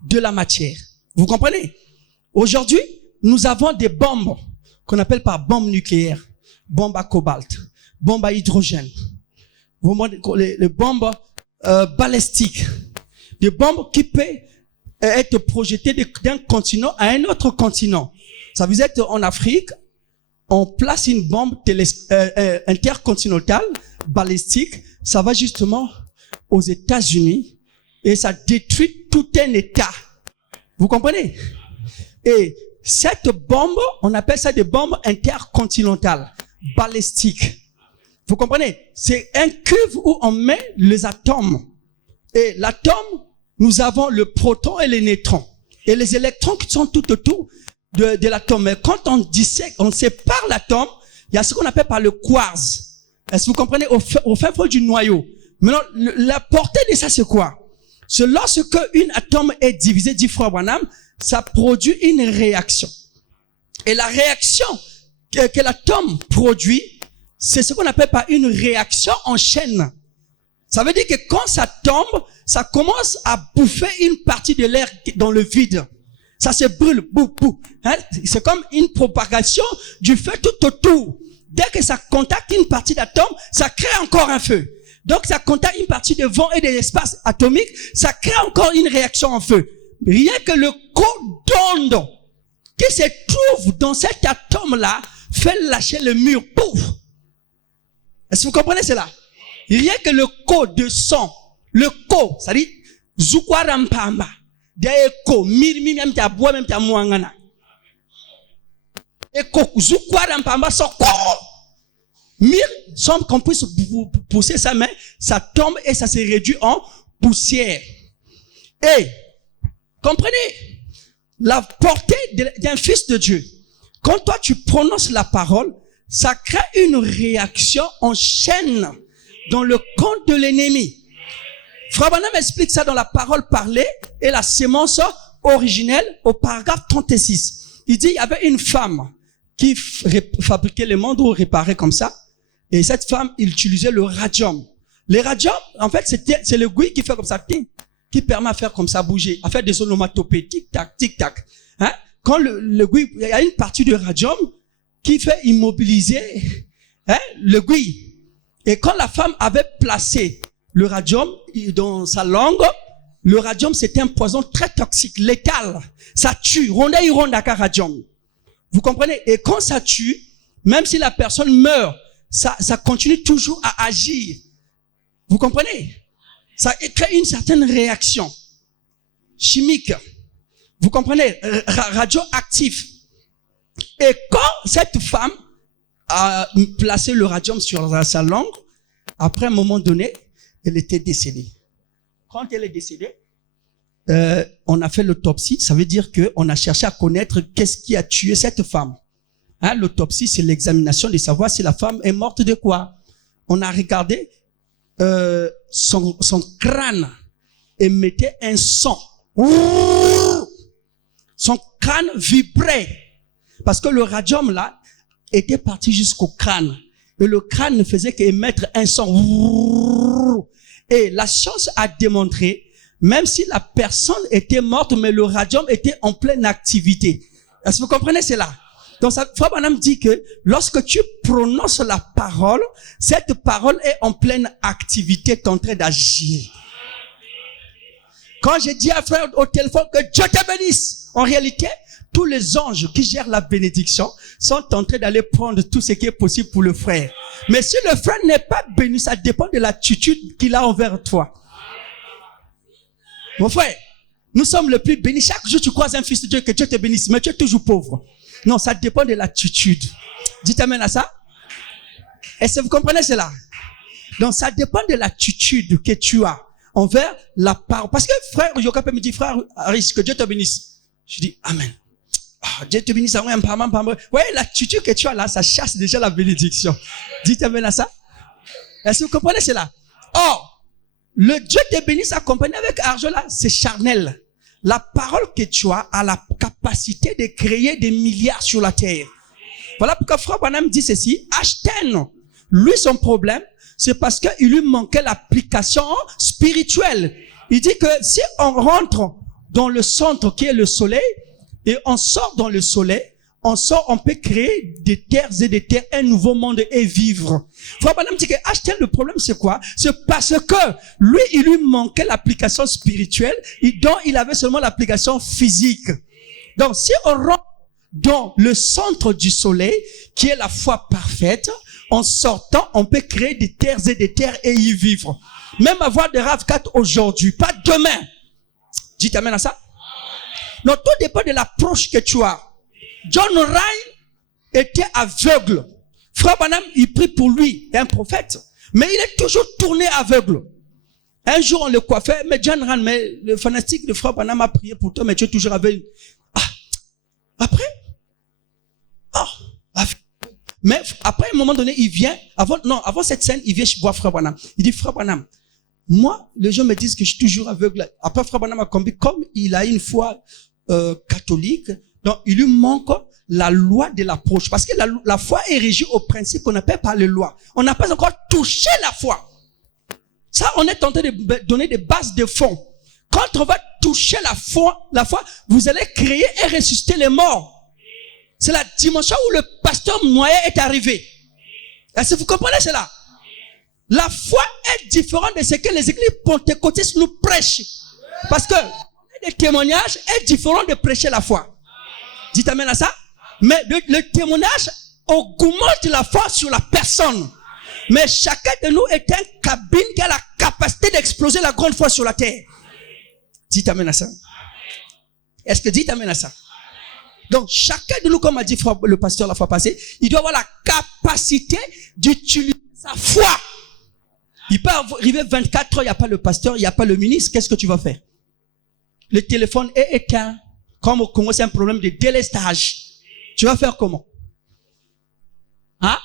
de la matière. Vous comprenez? Aujourd'hui, nous avons des bombes qu'on appelle par bombes nucléaires, bombes à cobalt, bombes à hydrogène, les bombes balistiques, des bombes qui peuvent être projetées d'un continent à un autre continent. Ça veut dire qu'en Afrique, on place une bombe intercontinentale balistique, ça va justement aux États-Unis et ça détruit tout un État. Vous comprenez? Et Cette bombe, on appelle ça des bombes intercontinentales, balistiques. Vous comprenez? C'est un cuve où on met les atomes. Et l'atome, nous avons le proton et les neutrons. Et les électrons qui sont tout autour de l'atome. Mais quand on dissèque, on sépare l'atome, il y a ce qu'on appelle par le quartz. Est-ce que vous comprenez? Au fin fond du noyau. Maintenant, la portée de ça, c'est quoi? C'est lorsque une atome est divisée, dit Frère Branham, ça produit une réaction. Et la réaction que l'atome produit, c'est ce qu'on appelle par une réaction en chaîne. Ça veut dire que quand ça tombe, ça commence à bouffer une partie de l'air dans le vide. Ça se brûle, bou, bou. Hein? C'est comme une propagation du feu tout autour. Dès que ça contacte une partie d'atome, ça crée encore un feu. Donc ça contacte une partie de vent et de l'espace atomique, ça crée encore une réaction en feu. Rien que le code d'onde qui se trouve dans cet atome-là fait lâcher le mur. Pouf! Est-ce que vous comprenez cela? Rien que le code de son, le code, ça dit Zukwarampamba, d'eko, mirmi même ta bois même ta muangana. Eko, Zukwarampamba, son corps. Mire, sans qu'on puisse pousser sa main, ça tombe et ça se réduit en poussière. Et, comprenez, la portée d'un fils de Dieu. Quand toi tu prononces la parole, ça crée une réaction en chaîne dans le camp de l'ennemi. Frère Branham explique ça dans la parole parlée et la sémence originelle au paragraphe 36. Il dit, il y avait une femme qui fabriquait les montres ou réparait comme ça. Et cette femme, il utilisait le radium. Le radium, en fait, c'est l'aiguille qui fait comme ça, qui permet à faire comme ça bouger, à faire des onomatopées, tic-tac, tic-tac. Hein? Quand l'aiguille, il y a une partie de radium qui fait immobiliser l'aiguille. Et quand la femme avait placé le radium dans sa langue, le radium, c'était un poison très toxique, létal. Ça tue. Ronda y ronda ka radium. Vous comprenez? Et quand ça tue, même si la personne meurt, ça continue toujours à agir. Vous comprenez? Ça crée une certaine réaction chimique. Vous comprenez? Radioactif. Et quand cette femme a placé le radium sur sa langue, après un moment donné, elle était décédée. Quand elle est décédée, on a fait l'autopsie. Ça veut dire qu'on a cherché à connaître qu'est-ce qui a tué cette femme. Hein, l'autopsie, c'est l'examination de savoir si la femme est morte de quoi. On a regardé son crâne émettait un son. Son crâne vibrait. Parce que le radium là était parti jusqu'au crâne. Et le crâne ne faisait qu'émettre un son. Et la science a démontré, même si la personne était morte, mais le radium était en pleine activité. Est-ce que vous comprenez cela? Donc, Frère Branham dit que lorsque tu prononces la parole, cette parole est en pleine activité, est en train d'agir. Quand j'ai dit à frère au téléphone que Dieu te bénisse, en réalité, tous les anges qui gèrent la bénédiction sont en train d'aller prendre tout ce qui est possible pour le frère. Mais si le frère n'est pas béni, ça dépend de l'attitude qu'il a envers toi. Mon frère, nous sommes le plus bénis. Chaque jour, tu croises un fils de Dieu, que Dieu te bénisse, mais tu es toujours pauvre. Non, ça dépend de l'attitude. Dites amen à ça. Est-ce que vous comprenez cela? Donc, ça dépend de l'attitude que tu as envers la parole. Parce que frère Yoka me dit, frère Aris, que Dieu te bénisse. Je dis, amen. Oh, Dieu te bénisse. Ouais, l'attitude que tu as là, ça chasse déjà la bénédiction. Dites amen à ça. Est-ce que vous comprenez cela? Or, le Dieu te bénisse accompagné avec argent là, c'est charnel. La parole que tu as a la capacité de créer des milliards sur la terre. Voilà pourquoi Frère Branham dit ceci. Ashton, lui, son problème, c'est parce qu'il lui manquait l'application spirituelle. Il dit que si on rentre dans le centre qui est le soleil, et on sort dans le soleil, on peut créer des terres et des terres, un nouveau monde et vivre. Frère Branham dit que Ashton, le problème c'est quoi? C'est parce que lui, il lui manquait l'application spirituelle, dont il avait seulement l'application physique. Donc, si on rentre dans le centre du soleil, qui est la foi parfaite, en sortant, on peut créer des terres et y vivre. Même avoir des RAV4 aujourd'hui, pas demain. Dites amen à ça. Donc, tout dépend de l'approche que tu as. John Ryan était aveugle. Frère Branham, il prie pour lui, il est un prophète. Mais il est toujours tourné aveugle. Un jour, on le coiffait, mais John Ryan, mais le fanatique de Frère Branham a prié pour toi, mais tu es toujours aveugle. Après, mais après, à un moment donné, il vient, avant cette scène, il vient voir Frère Branham. Il dit, Frère Branham, moi, les gens me disent que je suis toujours aveugle. Après, Frère Branham a compris, comme il a une foi catholique, donc il lui manque la loi de l'approche. Parce que la foi est régie au principe qu'on appelle par les lois. On n'a pas encore touché la foi. Ça, on est en train de donner des bases de fond. Quand on va toucher la foi, vous allez créer et ressusciter les morts. C'est la dimension où le pasteur moyen est arrivé. Est-ce que vous comprenez cela? La foi est différente de ce que les églises pentecôtistes nous prêchent. Parce que le témoignage est différent de prêcher la foi. Dites amen à ça. Mais le témoignage augmente la foi sur la personne. Mais chacun de nous est un cabine qui a la capacité d'exploser la grande foi sur la terre. Dites amen à ça. Est-ce que dites amen à ça? Donc, chacun de nous, comme a dit le pasteur la fois passée, il doit avoir la capacité d'utiliser sa foi. Il peut arriver 24 heures, il n'y a pas le pasteur, il n'y a pas le ministre, qu'est-ce que tu vas faire? Le téléphone est éteint. Comme au Congo, c'est un problème de délestage. Tu vas faire comment? Hein?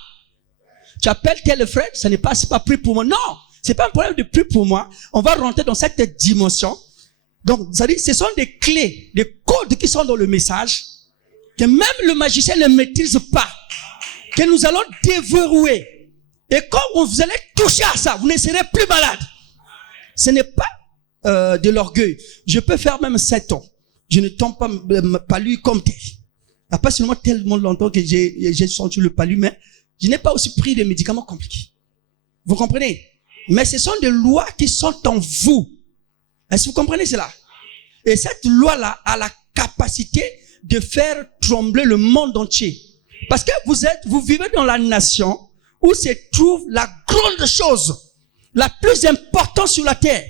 Tu appelles tel frère, c'est pas pris pour moi. Non, c'est pas un problème de pris pour moi. On va rentrer dans cette dimension. Donc, ça dit, ce sont des clés, des codes qui sont dans le message, que même le magicien ne maîtrise pas, que nous allons déverrouiller. Et quand vous allez toucher à ça, vous ne serez plus malade. Ce n'est pas de l'orgueil. Je peux faire même 7 ans. Je ne tombe pas palu comme tel. Il n'y a pas seulement tellement longtemps que j'ai senti le palu, mais je n'ai pas aussi pris des médicaments compliqués. Vous comprenez? Mais ce sont des lois qui sont en vous. Est-ce que vous comprenez cela? Et cette loi-là a la capacité de faire trembler le monde entier. Parce que vous vivez dans la nation où se trouve la grande chose, la plus importante sur la terre.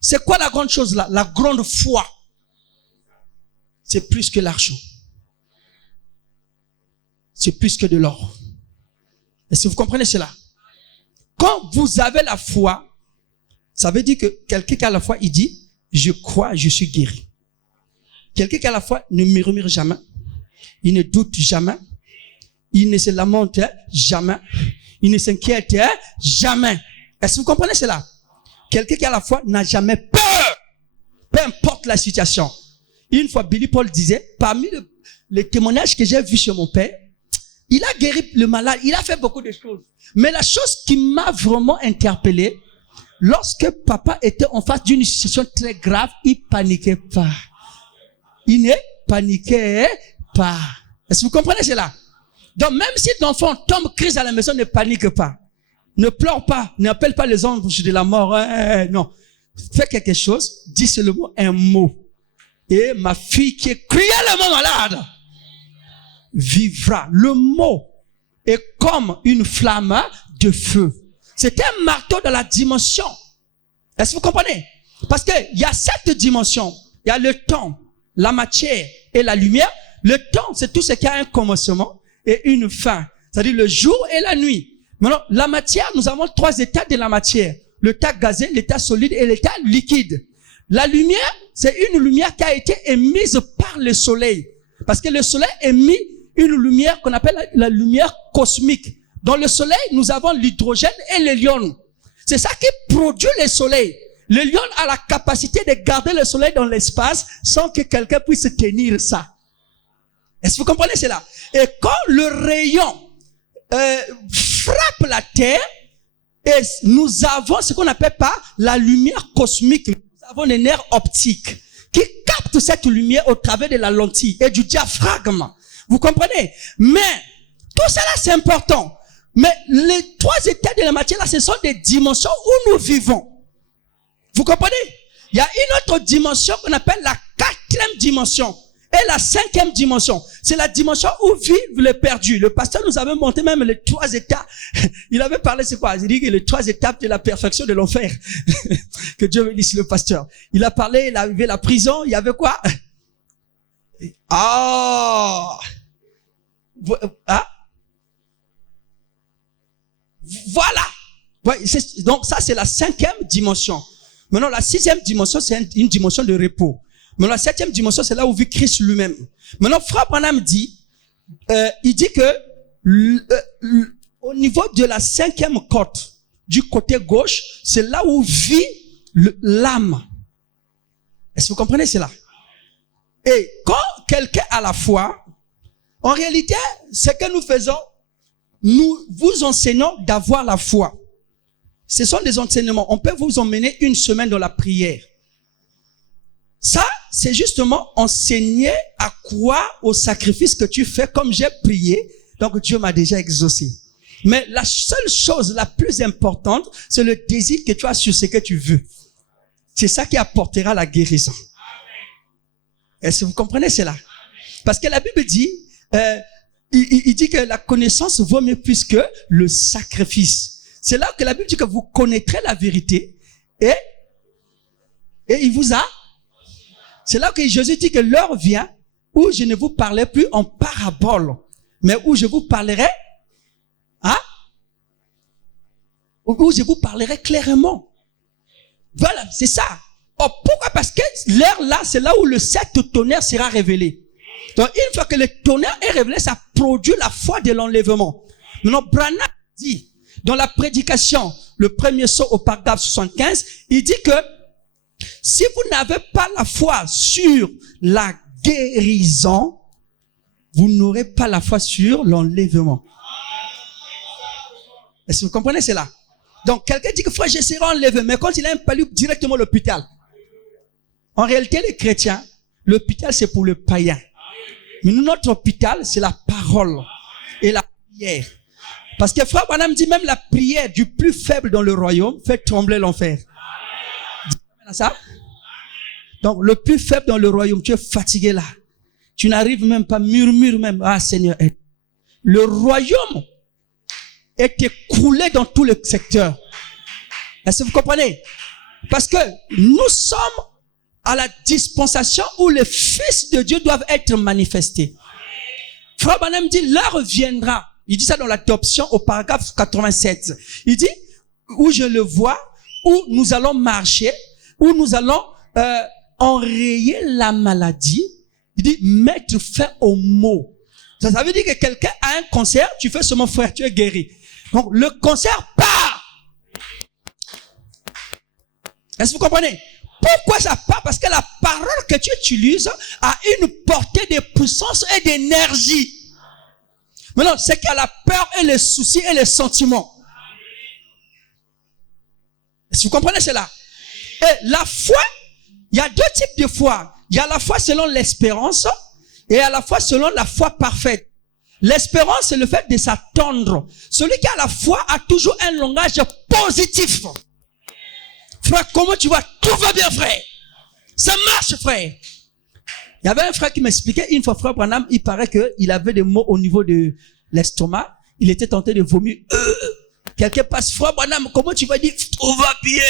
C'est quoi la grande chose là? La grande foi. C'est plus que l'argent. C'est plus que de l'or. Est-ce que vous comprenez cela? Quand vous avez la foi, ça veut dire que quelqu'un qui a la foi, il dit, je crois, je suis guéri. Quelqu'un qui a la foi ne murmure jamais. Il ne doute jamais. Il ne se lamente jamais. Il ne s'inquiète jamais. Est-ce que vous comprenez cela? Quelqu'un qui a la foi n'a jamais peur. Peu importe la situation. Une fois, Billy Paul disait, parmi les témoignages que j'ai vus chez mon père, il a guéri le malade, il a fait beaucoup de choses. Mais la chose qui m'a vraiment interpellé, lorsque papa était en face d'une situation très grave, il paniquait pas. Il ne paniquait pas. Est-ce que vous comprenez cela? Donc même si l'enfant tombe crise à la maison, ne panique pas. Ne pleure pas, n'appelle pas les anges de la mort. Non. Fais quelque chose, dis seulement un mot. Et ma fille qui est cruellement malade vivra. Le mot est comme une flamme de feu. C'est un marteau dans la dimension. Est-ce que vous comprenez? Parce que il y a 7 dimensions. Il y a le temps, la matière et la lumière. Le temps, c'est tout ce qui a un commencement et une fin. C'est-à-dire le jour et la nuit. Maintenant, la matière, nous avons 3 états de la matière. L'état gazeux, l'état solide et l'état liquide. La lumière, c'est une lumière qui a été émise par le soleil. Parce que le soleil émet une lumière qu'on appelle la lumière cosmique. Dans le soleil, nous avons l'hydrogène et l'hélium. C'est ça qui produit le soleil. L'hélium a la capacité de garder le soleil dans l'espace sans que quelqu'un puisse tenir ça. Est-ce que vous comprenez cela? Et quand le rayon frappe la Terre, et nous avons ce qu'on appelle pas la lumière cosmique. Nous avons des nerfs optiques qui captent cette lumière au travers de la lentille et du diaphragme. Vous comprenez? Mais tout cela c'est important. Mais les 3 états de la matière là, ce sont des dimensions où nous vivons. Vous comprenez? Il y a une autre dimension qu'on appelle la 4e dimension. Et la 5e dimension, c'est la dimension où vivent les perdus. Le pasteur nous avait montré même les 3 états. Il avait parlé, c'est quoi? Il dit que les 3 étapes de la perfection de l'enfer. Que Dieu bénisse le pasteur. Il a parlé, il avait la prison, il y avait quoi? Ah? Voilà. Ouais, donc ça, c'est la 5e dimension. Maintenant, la 6e dimension, c'est une dimension de repos. Maintenant, la 7e dimension, c'est là où vit Christ lui-même. Maintenant, Frère Branham dit, il dit que au niveau de la 5e côte, du côté gauche, c'est là où vit l'âme. Est-ce que vous comprenez cela? Et quand quelqu'un a la foi, en réalité, ce que nous faisons, nous vous enseignons d'avoir la foi. Ce sont des enseignements. On peut vous emmener une semaine dans la prière. Ça, c'est justement enseigner à croire au sacrifice que tu fais comme j'ai prié. Donc Dieu m'a déjà exaucé. Mais la seule chose la plus importante, c'est le désir que tu as sur ce que tu veux. C'est ça qui apportera la guérison. Est-ce que vous comprenez cela? Parce que la Bible dit, il dit que la connaissance vaut mieux plus que le sacrifice. C'est là que la Bible dit que vous connaîtrez la vérité et il vous a. C'est là que Jésus dit que l'heure vient où je ne vous parlerai plus en parabole, mais où je vous parlerai, où je vous parlerai clairement. Voilà, c'est ça. Oh, pourquoi? Parce que l'heure là, c'est là où le 7 tonnerre sera révélé. Donc, une fois que le tonnerre est révélé, ça produit la foi de l'enlèvement. Maintenant, Branham dit, dans la prédication, le premier saut au paragraphe 75, il dit que si vous n'avez pas la foi sur la guérison, vous n'aurez pas la foi sur l'enlèvement. Est-ce que vous comprenez cela? Donc, quelqu'un dit que frère, je serai enlevé, mais quand il a un palu directement à l'hôpital. En réalité, les chrétiens, l'hôpital c'est pour le païen. Mais notre hôpital, c'est la parole et la prière. Parce que frère Branham dit même la prière du plus faible dans le royaume fait trembler l'enfer. Ça? Donc, le plus faible dans le royaume, tu es fatigué là. Tu n'arrives même pas, murmure même. Ah Seigneur, le royaume est écroulé dans tous les secteurs. Est-ce que vous comprenez? Parce que nous sommes à la dispensation où les fils de Dieu doivent être manifestés. Frère Branham dit, l'heure viendra. Il dit ça dans l'adoption au paragraphe 87. Il dit, où je le vois, où nous allons marcher, où nous allons enrayer la maladie. Il dit, mettre fin aux maux. Ça veut dire que quelqu'un a un cancer, tu fais seulement frère, tu es guéri. Donc le cancer part. Est-ce que vous comprenez? Pourquoi ça part? Parce que la parole que tu utilises a une portée de puissance et d'énergie. Maintenant, c'est qu'il y a la peur et les soucis et les sentiments. Est-ce que vous comprenez cela? Et la foi, il y a deux types de foi. Il y a la foi selon l'espérance et à la fois selon la foi parfaite. L'espérance, c'est le fait de s'attendre. Celui qui a la foi a toujours un langage positif. Frère, comment tu vas? Tout va bien, frère. Ça marche, frère. Il y avait un frère qui m'expliquait, une fois, frère Branham, il paraît qu'il avait des maux au niveau de l'estomac. Il était tenté de vomir. Quelqu'un passe, frère Branham, comment tu vas dire? Tout va bien.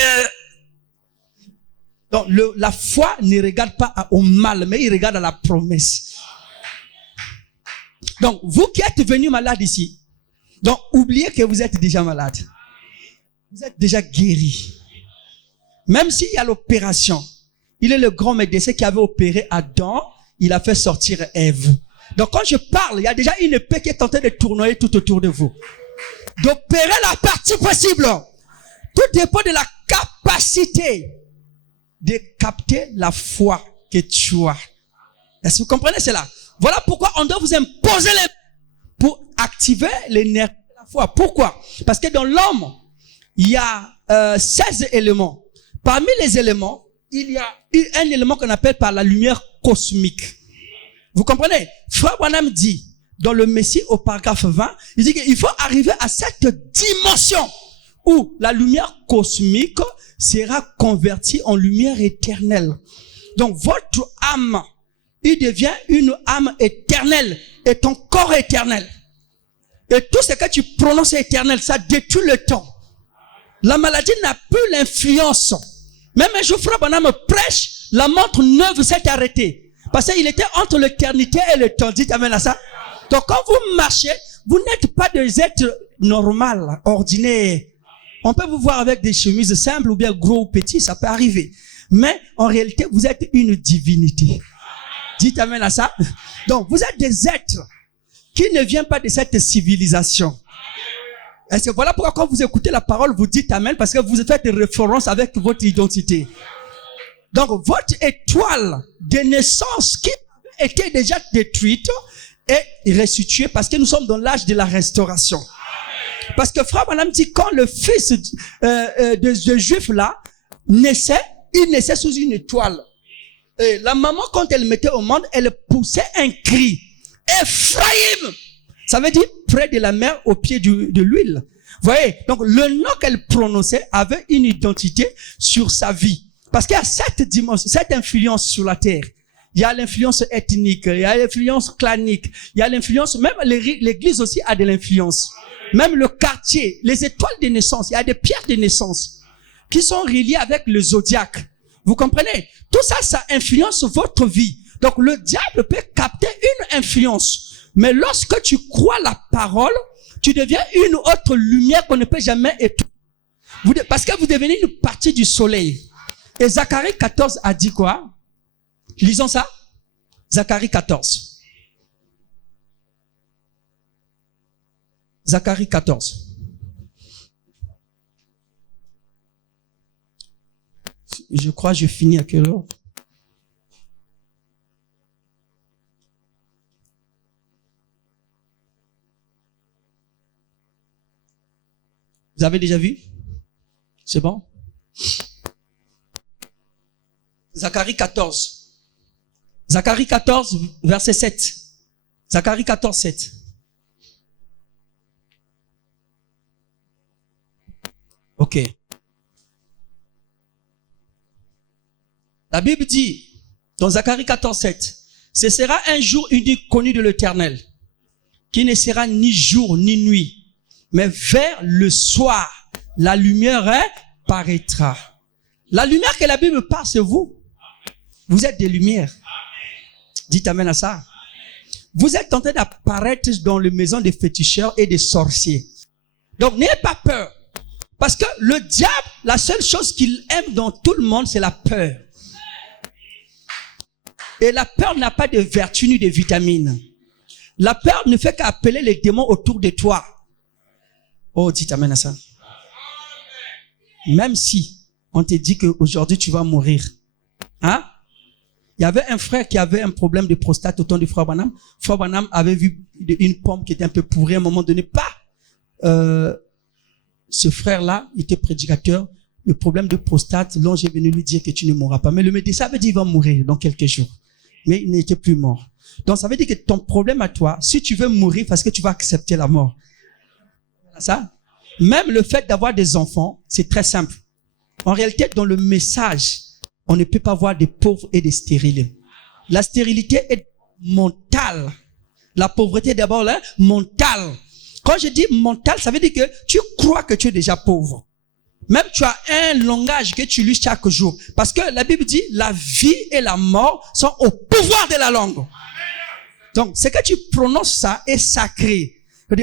Donc, la foi ne regarde pas au mal, mais il regarde à la promesse. Donc, vous qui êtes venus malade ici, donc oubliez que vous êtes déjà malade. Vous êtes déjà guéri. Même s'il y a l'opération, il est le grand médecin qui avait opéré Adam, il a fait sortir Ève. Donc quand je parle, il y a déjà une épée qui est en train de tournoyer tout autour de vous. D'opérer la partie possible. Tout dépend de la capacité de capter la foi que tu as. Est-ce que vous comprenez cela? Voilà pourquoi on doit vous imposer les pour activer l'énergie de la foi. Pourquoi? Parce que dans l'homme, il y a 16 éléments. Parmi les éléments, il y a un élément qu'on appelle par la lumière cosmique. Vous comprenez? Frère Branham dit, dans le Messie au paragraphe 20, il dit qu'il faut arriver à cette dimension où la lumière cosmique sera convertie en lumière éternelle. Donc votre âme, il devient une âme éternelle et ton corps éternel. Et tout ce que tu prononces est éternel, ça détruit le temps. La maladie n'a plus l'influence. Même un jour, frère Branham prêche, la montre neuve s'est arrêtée. Parce qu'il était entre l'éternité et le temps. Dites amen à ça. Donc quand vous marchez, vous n'êtes pas des êtres normaux, ordinaires. On peut vous voir avec des chemises simples ou bien gros ou petits, ça peut arriver. Mais en réalité, vous êtes une divinité. Dites amen à ça. Donc vous êtes des êtres qui ne viennent pas de cette civilisation. Et c'est voilà pourquoi quand vous écoutez la parole, vous dites amen, parce que vous faites référence avec votre identité. Donc votre étoile de naissance qui était déjà détruite est restituée parce que nous sommes dans l'âge de la restauration. Parce que frère Branham dit quand le fils de juif là naissait, il naissait sous une étoile. Et la maman, quand elle mettait au monde, elle poussait un cri. Ephraïm! Ça veut dire près de la mer au pied de l'huile. Vous voyez? Donc le nom qu'elle prononçait avait une identité sur sa vie. Parce qu'il y a cette dimension, cette influence sur la terre. Il y a l'influence ethnique, il y a l'influence clanique, il y a l'influence, même l'église aussi a de l'influence. Même le quartier, les étoiles de naissance, il y a des pierres de naissance qui sont reliées avec le zodiaque. Vous comprenez? Tout ça, ça influence votre vie. Donc le diable peut capter une influence. Mais lorsque tu crois la parole, tu deviens une autre lumière qu'on ne peut jamais éteindre. Parce que vous devenez une partie du soleil. Et Zacharie 14 a dit quoi? Lisons ça. Zacharie 14. Zacharie 14. Je crois que je finis à quelle heure? Vous avez déjà vu? C'est bon? Zacharie 14. Zacharie 14, verset 7. Zacharie 14, 7. Ok. La Bible dit, dans Zacharie 14, 7, ce sera un jour unique connu de l'Éternel, qui ne sera ni jour ni nuit, mais vers le soir, la lumière paraîtra. La lumière que la Bible parle, c'est vous. Vous êtes des lumières. Dites amen à ça. Vous êtes en train d'apparaître dans les maisons des féticheurs et des sorciers. Donc, n'ayez pas peur. Parce que le diable, la seule chose qu'il aime dans tout le monde, c'est la peur. Et la peur n'a pas de vertu ni de vitamines. La peur ne fait qu'appeler les démons autour de toi. Oh, dites amen à ça. Même si on te dit qu'aujourd'hui tu vas mourir. Hein? Il y avait un frère qui avait un problème de prostate au temps du frère Branham. Frère Branham avait vu une pomme qui était un peu pourrie à un moment donné. Ce frère-là, il était prédicateur. Le problème de prostate, l'ange est venu lui dire que tu ne mourras pas. Mais le médecin avait dit qu'il va mourir dans quelques jours. Mais il n'était plus mort. Donc ça veut dire que ton problème à toi, si tu veux mourir, parce que tu vas accepter la mort. Ça? Même le fait d'avoir des enfants, c'est très simple. En réalité, dans le message, on ne peut pas voir des pauvres et des stériles. La stérilité est mentale. La pauvreté d'abord là, mentale. Quand je dis mental, ça veut dire que tu crois que tu es déjà pauvre. Même tu as un langage que tu lis chaque jour. Parce que la Bible dit, la vie et la mort sont au pouvoir de la langue. Donc, c'est que tu prononces ça est sacré. Tu dis,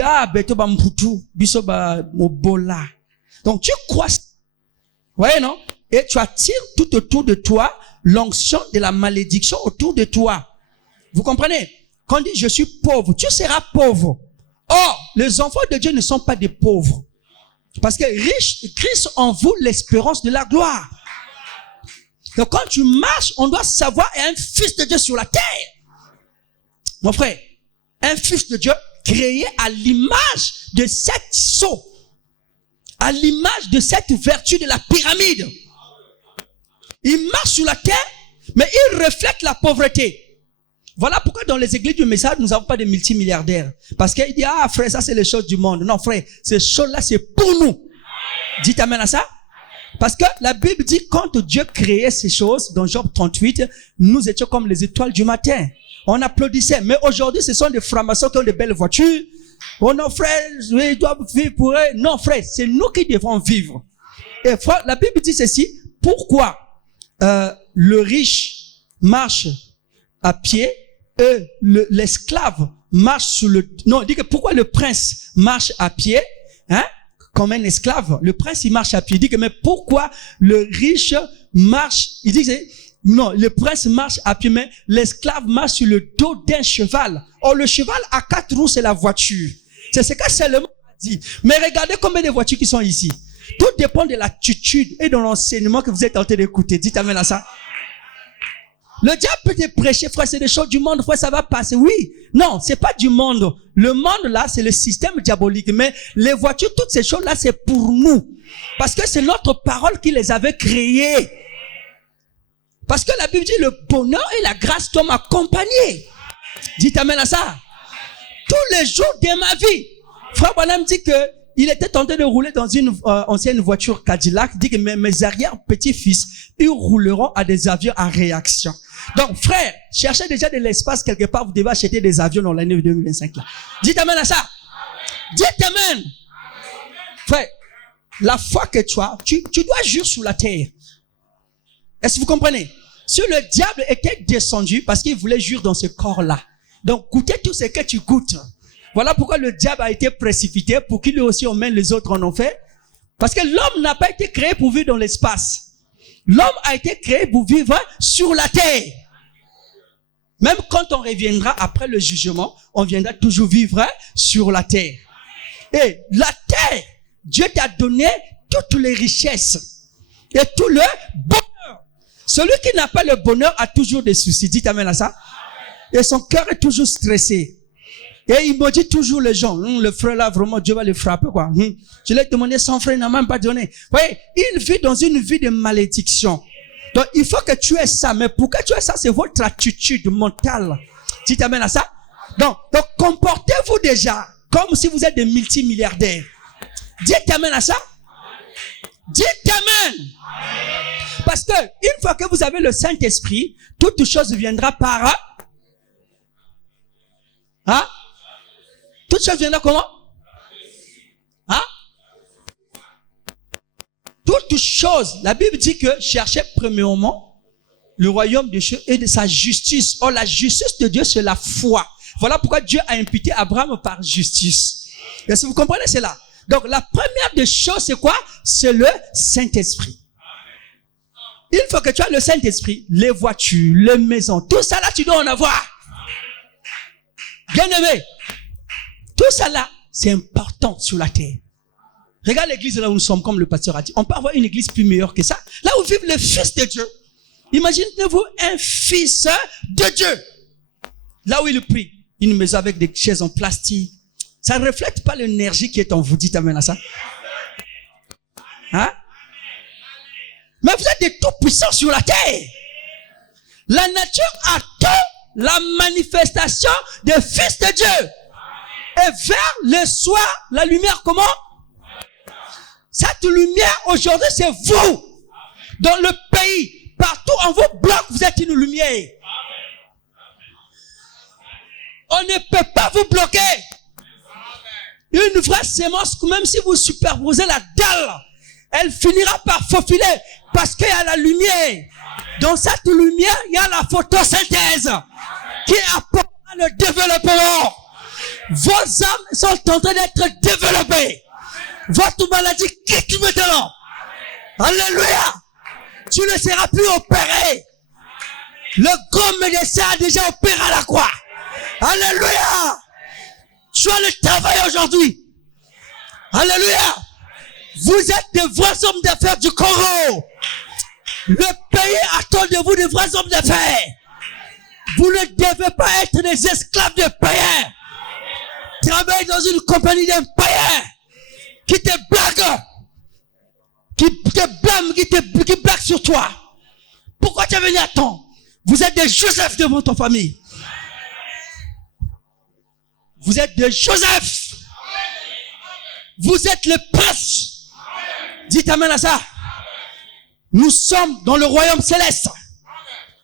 donc, tu crois. Voyez, non? Et tu attires tout autour de toi l'onction de la malédiction autour de toi. Vous comprenez? Quand on dit, je suis pauvre, tu seras pauvre. Or, les enfants de Dieu ne sont pas des pauvres. Parce que Christ en vous l'espérance de la gloire. Donc, quand tu marches, on doit savoir, il y a un fils de Dieu sur la terre. Mon frère, un fils de Dieu créé à l'image de cette sceau, à l'image de cette vertu de la pyramide. Il marche sur la terre, mais il reflète la pauvreté. Voilà pourquoi dans les églises du message, nous n'avons pas de multimilliardaires. Parce qu'il dit, ah frère, ça c'est les choses du monde. Non frère, ces choses-là c'est pour nous. Dites amen à ça. Parce que la Bible dit, quand Dieu créait ces choses, dans Job 38, nous étions comme les étoiles du matin. On applaudissait. Mais aujourd'hui, ce sont des francs-maçons qui ont de belles voitures. Oh non frère, ils doivent vivre pour eux. Non frère, c'est nous qui devons vivre. Et frère, la Bible dit ceci. Pourquoi le riche marche à pied et l'esclave marche sur le... Non, il dit que pourquoi le prince marche à pied, hein, comme un esclave. Le prince, il marche à pied. Il dit que, mais pourquoi le riche marche... Il dit que non, le prince marche à pied, mais l'esclave marche sur le dos d'un cheval. Or, le cheval à 4 roues, c'est la voiture. C'est ce qu'a seulement dit. Mais regardez combien de voitures qui sont ici. Tout dépend de l'attitude et de l'enseignement que vous êtes en train d'écouter. Dites amen à ça. Le diable peut te prêcher, frère, c'est des choses du monde, frère, ça va passer. Oui, non, c'est pas du monde. Le monde, là, c'est le système diabolique. Mais les voitures, toutes ces choses-là, c'est pour nous. Parce que c'est notre parole qui les avait créées. Parce que la Bible dit, le bonheur et la grâce doivent m'accompagner. Dites amen à ça. Tous les jours de ma vie. Frère Branham dit que il était tenté de rouler dans une ancienne voiture Cadillac. Il dit que mes arrière-petits-fils, ils rouleront à des avions à réaction. Donc, frère, cherchez déjà de l'espace quelque part. Vous devez acheter des avions dans l'année 2025. Là. Dites amen à ça. Dites amen. Frère, la foi que tu as, tu dois jurer sur la terre. Est-ce que vous comprenez? Si le diable était descendu parce qu'il voulait jurer dans ce corps-là. Donc, goûtez tout ce que tu goûtes. Voilà pourquoi le diable a été précipité pour qu'il lui aussi emmène les autres en enfer. Parce que l'homme n'a pas été créé pour vivre dans l'espace. L'homme a été créé pour vivre sur la terre. Même quand on reviendra après le jugement, on viendra toujours vivre sur la terre. Et la terre, Dieu t'a donné toutes les richesses et tout le bonheur. Celui qui n'a pas le bonheur a toujours des soucis. Dites amen à ça. Et son cœur est toujours stressé. Et il maudit toujours les gens. Le frère là, vraiment, Dieu va le frapper, quoi. Je l'ai demandé, son frère n'a même pas donné. Vous voyez, il vit dans une vie de malédiction. Donc, il faut que tu aies ça. Mais pour que tu aies ça, c'est votre attitude mentale. Tu t'amènes à ça? Donc, comportez-vous déjà comme si vous êtes des multimilliardaires. Dites amen à ça. Dites amen. Parce que, une fois que vous avez le Saint-Esprit, toute chose viendra par... Hein? Toute chose viendra comment? Hein? Toute chose, la Bible dit que cherchez premièrement le royaume de Dieu et de sa justice. Or, la justice de Dieu, c'est la foi. Voilà pourquoi Dieu a imputé Abraham par justice. Et si vous comprenez cela. Donc, la première des choses, c'est quoi? C'est le Saint-Esprit. Une fois que tu as le Saint-Esprit, les voitures, les maisons, tout ça là, tu dois en avoir. Bien aimé, tout ça là, c'est important sur la terre. Regarde l'église là où nous sommes, comme le pasteur a dit. On peut avoir une église plus meilleure que ça. Là où vivent les fils de Dieu. Imaginez-vous un fils de Dieu. Là où il prie, une maison avec des chaises en plastique. Ça ne reflète pas l'énergie qui est en vous. Dites amen à ça. Hein? Mais vous êtes des tout-puissants sur la terre. La nature attend la manifestation des fils de Dieu. Et vers le soir, la lumière comment? Cette lumière aujourd'hui, c'est vous. Dans le pays, partout on vous bloque, vous êtes une lumière. On ne peut pas vous bloquer. Une vraie sémence, même si vous superposez la dalle, elle finira par faufiler parce qu'il y a la lumière. Dans cette lumière, il y a la photosynthèse qui apportera le développement. Vos âmes sont en train d'être développées. Votre maladie quitte maintenant. Alléluia. Tu ne seras plus opéré. Le grand médecin a déjà opéré à la croix. Alléluia. Tu as le travail aujourd'hui. Alléluia. Vous êtes des vrais hommes d'affaires du Congo. Le pays attend de vous des vrais hommes d'affaires. Vous ne devez pas être des esclaves de païens. Travailler dans une compagnie d'un païen qui te blague, qui te blâme, qui blague sur toi. Pourquoi tu es venu à temps? Vous êtes des Joseph devant ton famille. Vous êtes des Joseph. Vous êtes le prince. Dites amen à ça. Nous sommes dans le royaume céleste.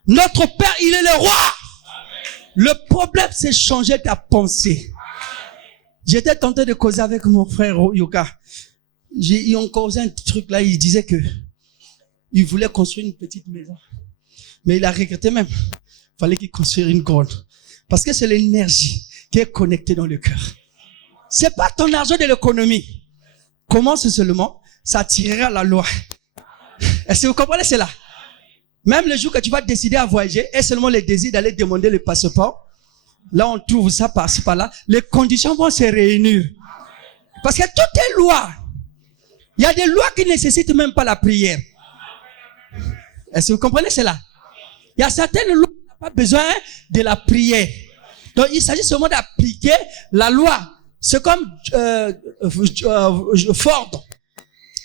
Notre Père, il est le roi. Le problème, c'est changer ta pensée. J'étais tenté de causer avec mon frère Yoka. On causait un truc là, il disait que il voulait construire une petite maison. Mais il a regretté même. Il fallait qu'il construise une grande. Parce que c'est l'énergie. qui est connecté dans le cœur. C'est pas ton argent de l'économie. Commence seulement, ça tirera la loi. Est-ce que vous comprenez cela? Même le jour que tu vas décider à voyager, et seulement le désir d'aller demander le passeport, là on trouve ça par-ci par-là, les conditions vont se réunir. Parce que tout est loi. Il y a des lois qui ne nécessitent même pas la prière. Est-ce que vous comprenez cela? Il y a certaines lois qui n'ont pas besoin de la prière. Donc il s'agit seulement d'appliquer la loi. C'est comme Ford.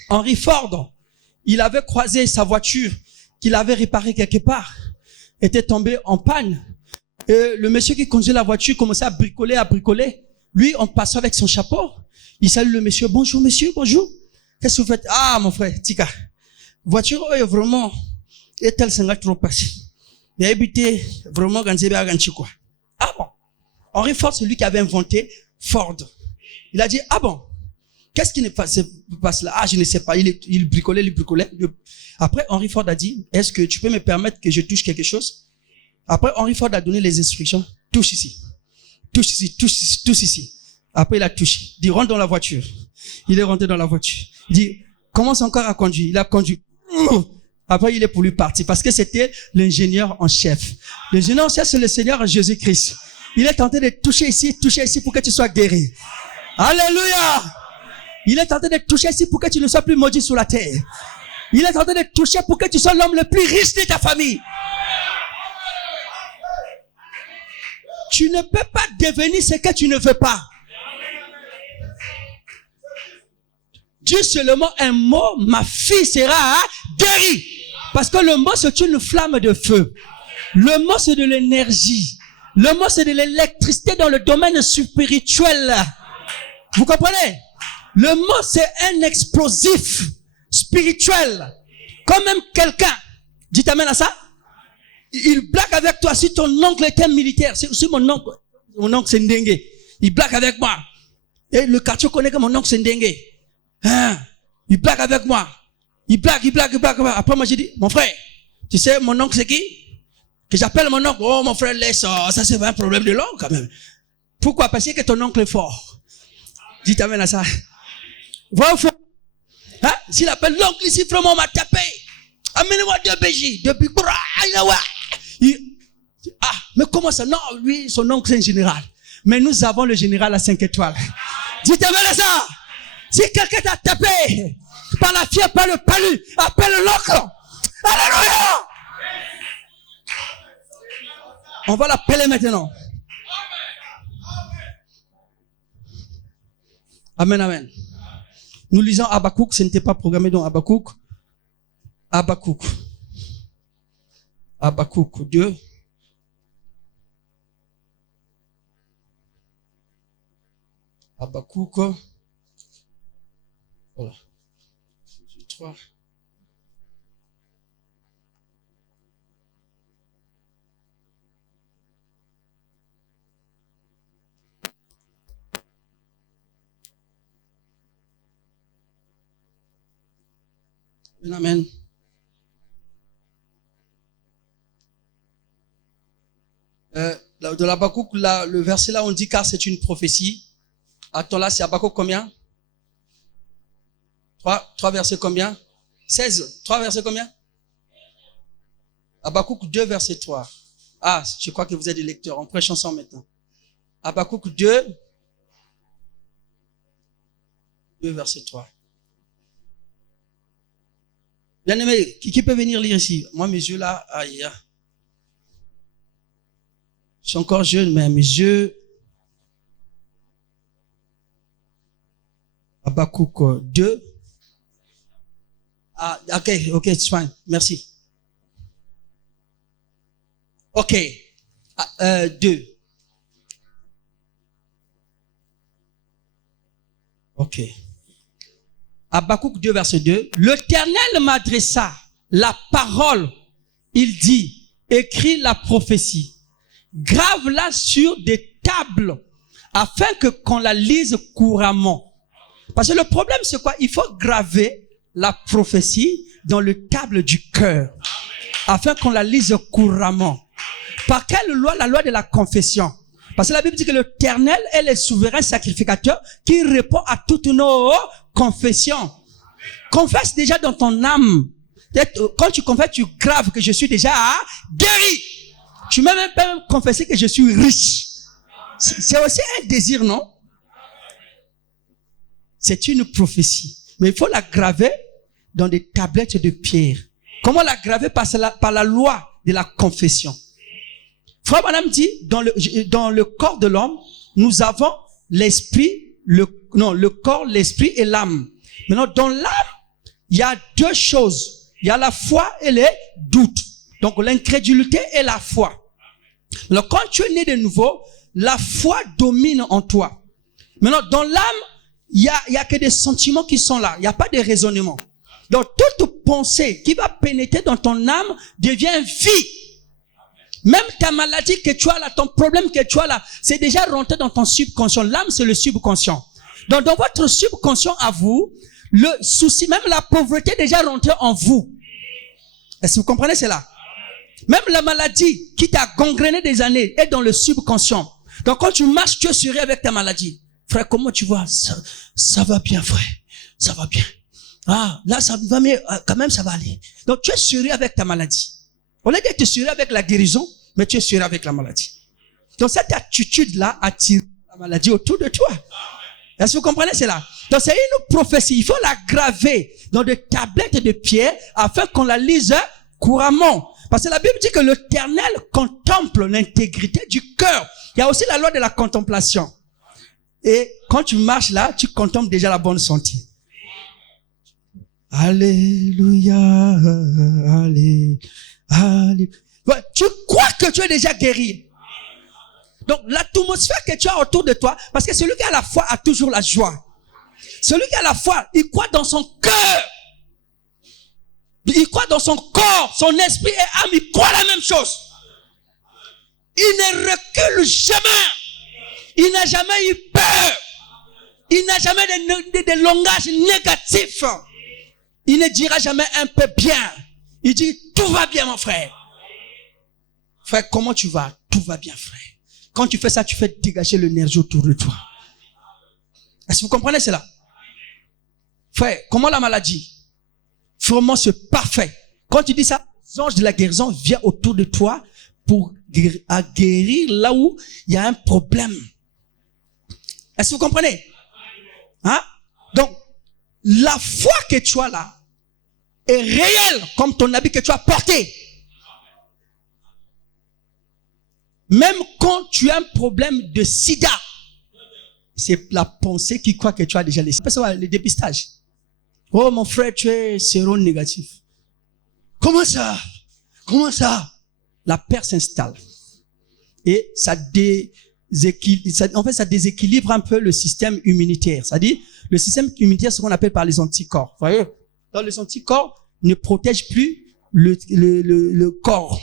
Henry Ford. Il avait croisé sa voiture qu'il avait réparée quelque part. Était tombée en panne. Et le monsieur qui conduisait la voiture commençait à bricoler. Lui, en passant avec son chapeau, il salue le monsieur. Bonjour monsieur, bonjour. Qu'est-ce que vous faites? Ah mon frère, Tika. Voiture est vraiment et tel singa trop passé. Il a habité vraiment quoi. Ah bon. Henry Ford, c'est lui qui avait inventé Ford. Il a dit, ah bon, qu'est-ce qui ne passe là? Ah, je ne sais pas. Il bricolait. Après, Henry Ford a dit, est-ce que tu peux me permettre que je touche quelque chose? Après, Henry Ford a donné les instructions. Touche ici. Après, il a touché. Il dit, rentre dans la voiture. Il est rentré dans la voiture. Il dit, commence encore à conduire. Il a conduit. Après, il est pour lui partir parce que c'était l'ingénieur en chef. L'ingénieur en chef, c'est le Seigneur Jésus-Christ. Il est tenté de toucher ici pour que tu sois guéri. Alléluia! Il est tenté de toucher ici pour que tu ne sois plus maudit sur la terre. Il est tenté de toucher pour que tu sois l'homme le plus riche de ta famille. Tu ne peux pas devenir ce que tu ne veux pas. Dis seulement un mot, ma fille sera guérie. Parce que le mot, c'est une flamme de feu. Le mot, c'est de l'énergie. Le mot, c'est de l'électricité dans le domaine spirituel. Vous comprenez? Le mot, c'est un explosif spirituel. Quand même quelqu'un, dis t'amènes à ça, il blague avec toi. Si ton oncle était militaire, si mon oncle c'est Ndengue, il blague avec moi. Et le quartier connaît que mon oncle c'est Ndengue. Hein? Il blague avec moi. Il blague. Après moi j'ai dit, mon frère, tu sais mon oncle c'est qui? Que j'appelle mon oncle. Oh mon frère, laisse ça c'est un problème de langue quand même. Pourquoi? Parce que ton oncle est fort. Dis t'amènes à ça. Voilà, hein? S'il appelle l'oncle ici, vraiment m'a tapé. Amenez-moi 2 BJ. Depuis ah, mais comment ça? Non, lui, son oncle c'est un général. Mais nous avons le général à 5 étoiles. Dis t'amènes à ça. Si quelqu'un t'a tapé par la fièvre, par le palu, appelle l'oncle. Alléluia! On va l'appeler maintenant. Amen, amen. Nous lisons Habakkuk, ce n'était pas programmé dans Habakkuk. Habakkuk 2. Habakkuk. Voilà. 3. Amen. De l'Habakkuk, le verset là, on dit car c'est une prophétie. Attends là, c'est Habakkuk combien? 3 versets combien? 16. 3 versets combien? Habakkuk 2 verset 3. Ah, je crois que vous êtes des lecteurs. On prêche ensemble maintenant. Habakkuk 2 verset 3. Bien aimé, qui peut venir lire ici? Moi, mes yeux là, aïe. Je suis encore jeune, mais mes yeux. Habakkuk 2. Ah, ok, it's fine. Merci. Ok. 2. Ok. Habakkuk 2, verset 2. L'Éternel m'adressa la parole. Il dit, écris la prophétie. Grave-la sur des tables afin qu'on la lise couramment. Parce que le problème, c'est quoi? Il faut graver la prophétie dans le table du cœur afin qu'on la lise couramment. Par quelle loi? La loi de la confession. Parce que la Bible dit que l'Éternel est le souverain sacrificateur qui répond à toutes nos confessions. Confesse déjà dans ton âme. Quand tu confesses, tu graves que je suis déjà guéri. Tu peux même pas confesser que je suis riche. C'est aussi un désir, non? C'est une prophétie. Mais il faut la graver dans des tablettes de pierre. Comment la graver? Par la loi de la confession. Frère Branham dit, dans le corps de l'homme, nous avons l'esprit, le corps, l'esprit et l'âme. Maintenant, dans l'âme, il y a deux choses. Il y a la foi et les doutes. Donc, l'incrédulité et la foi. Alors, quand tu es né de nouveau, la foi domine en toi. Maintenant, dans l'âme, il y a que des sentiments qui sont là. Il n'y a pas de raisonnement. Donc, toute pensée qui va pénétrer dans ton âme devient vie. Même ta maladie que tu as là, ton problème que tu as là, c'est déjà rentré dans ton subconscient. L'âme, c'est le subconscient. Donc, dans votre subconscient à vous, le souci, même la pauvreté est déjà rentrée en vous. Est-ce que vous comprenez cela? Même la maladie qui t'a gangréné des années est dans le subconscient. Donc, quand tu marches, tu es sérieux avec ta maladie. Frère, comment tu vois? Ça va bien, frère. Ça va bien. Ah, là, ça va mieux. Quand même, ça va aller. Donc, tu es sérieux avec ta maladie. Au lieu d'être sérieux avec la guérison, mais tu es sérieux avec la maladie. Donc, cette attitude-là attire la maladie autour de toi. Est-ce que vous comprenez cela? Donc, c'est une prophétie. Il faut la graver dans des tablettes de pierre afin qu'on la lise couramment. Parce que la Bible dit que l'Éternel contemple l'intégrité du cœur. Il y a aussi la loi de la contemplation. Et quand tu marches là, tu contemples déjà la bonne sentier. Alléluia, alléluia. Ouais, tu crois que tu es déjà guéri. Donc, l'atmosphère que tu as autour de toi, parce que celui qui a la foi a toujours la joie. Celui qui a la foi, il croit dans son cœur. Il croit dans son corps, son esprit et âme, il croit la même chose. Il ne recule jamais. Il n'a jamais eu peur. Il n'a jamais de langage négatif. Il ne dira jamais un peu bien. Il dit, tout va bien, mon frère. Frère, comment tu vas? Tout va bien, frère. Quand tu fais ça, tu fais dégager l'énergie autour de toi. Est-ce que vous comprenez cela? Frère, comment la maladie? Vraiment, c'est parfait. Quand tu dis ça, l'ange de la guérison vient autour de toi pour guérir là où il y a un problème. Est-ce que vous comprenez? Hein? Donc, la foi que tu as là est réelle comme ton habit que tu as porté. Même quand tu as un problème de sida, c'est la pensée qui croit que tu as déjà les sida. Le dépistage. Oh mon frère, tu es séronégatif. Comment ça? Comment ça? La peur s'installe. Et ça déséquilibre un peu le système immunitaire. C'est-à-dire, le système immunitaire, c'est ce qu'on appelle par les anticorps. Vous voyez? Donc, les anticorps ne protègent plus le corps.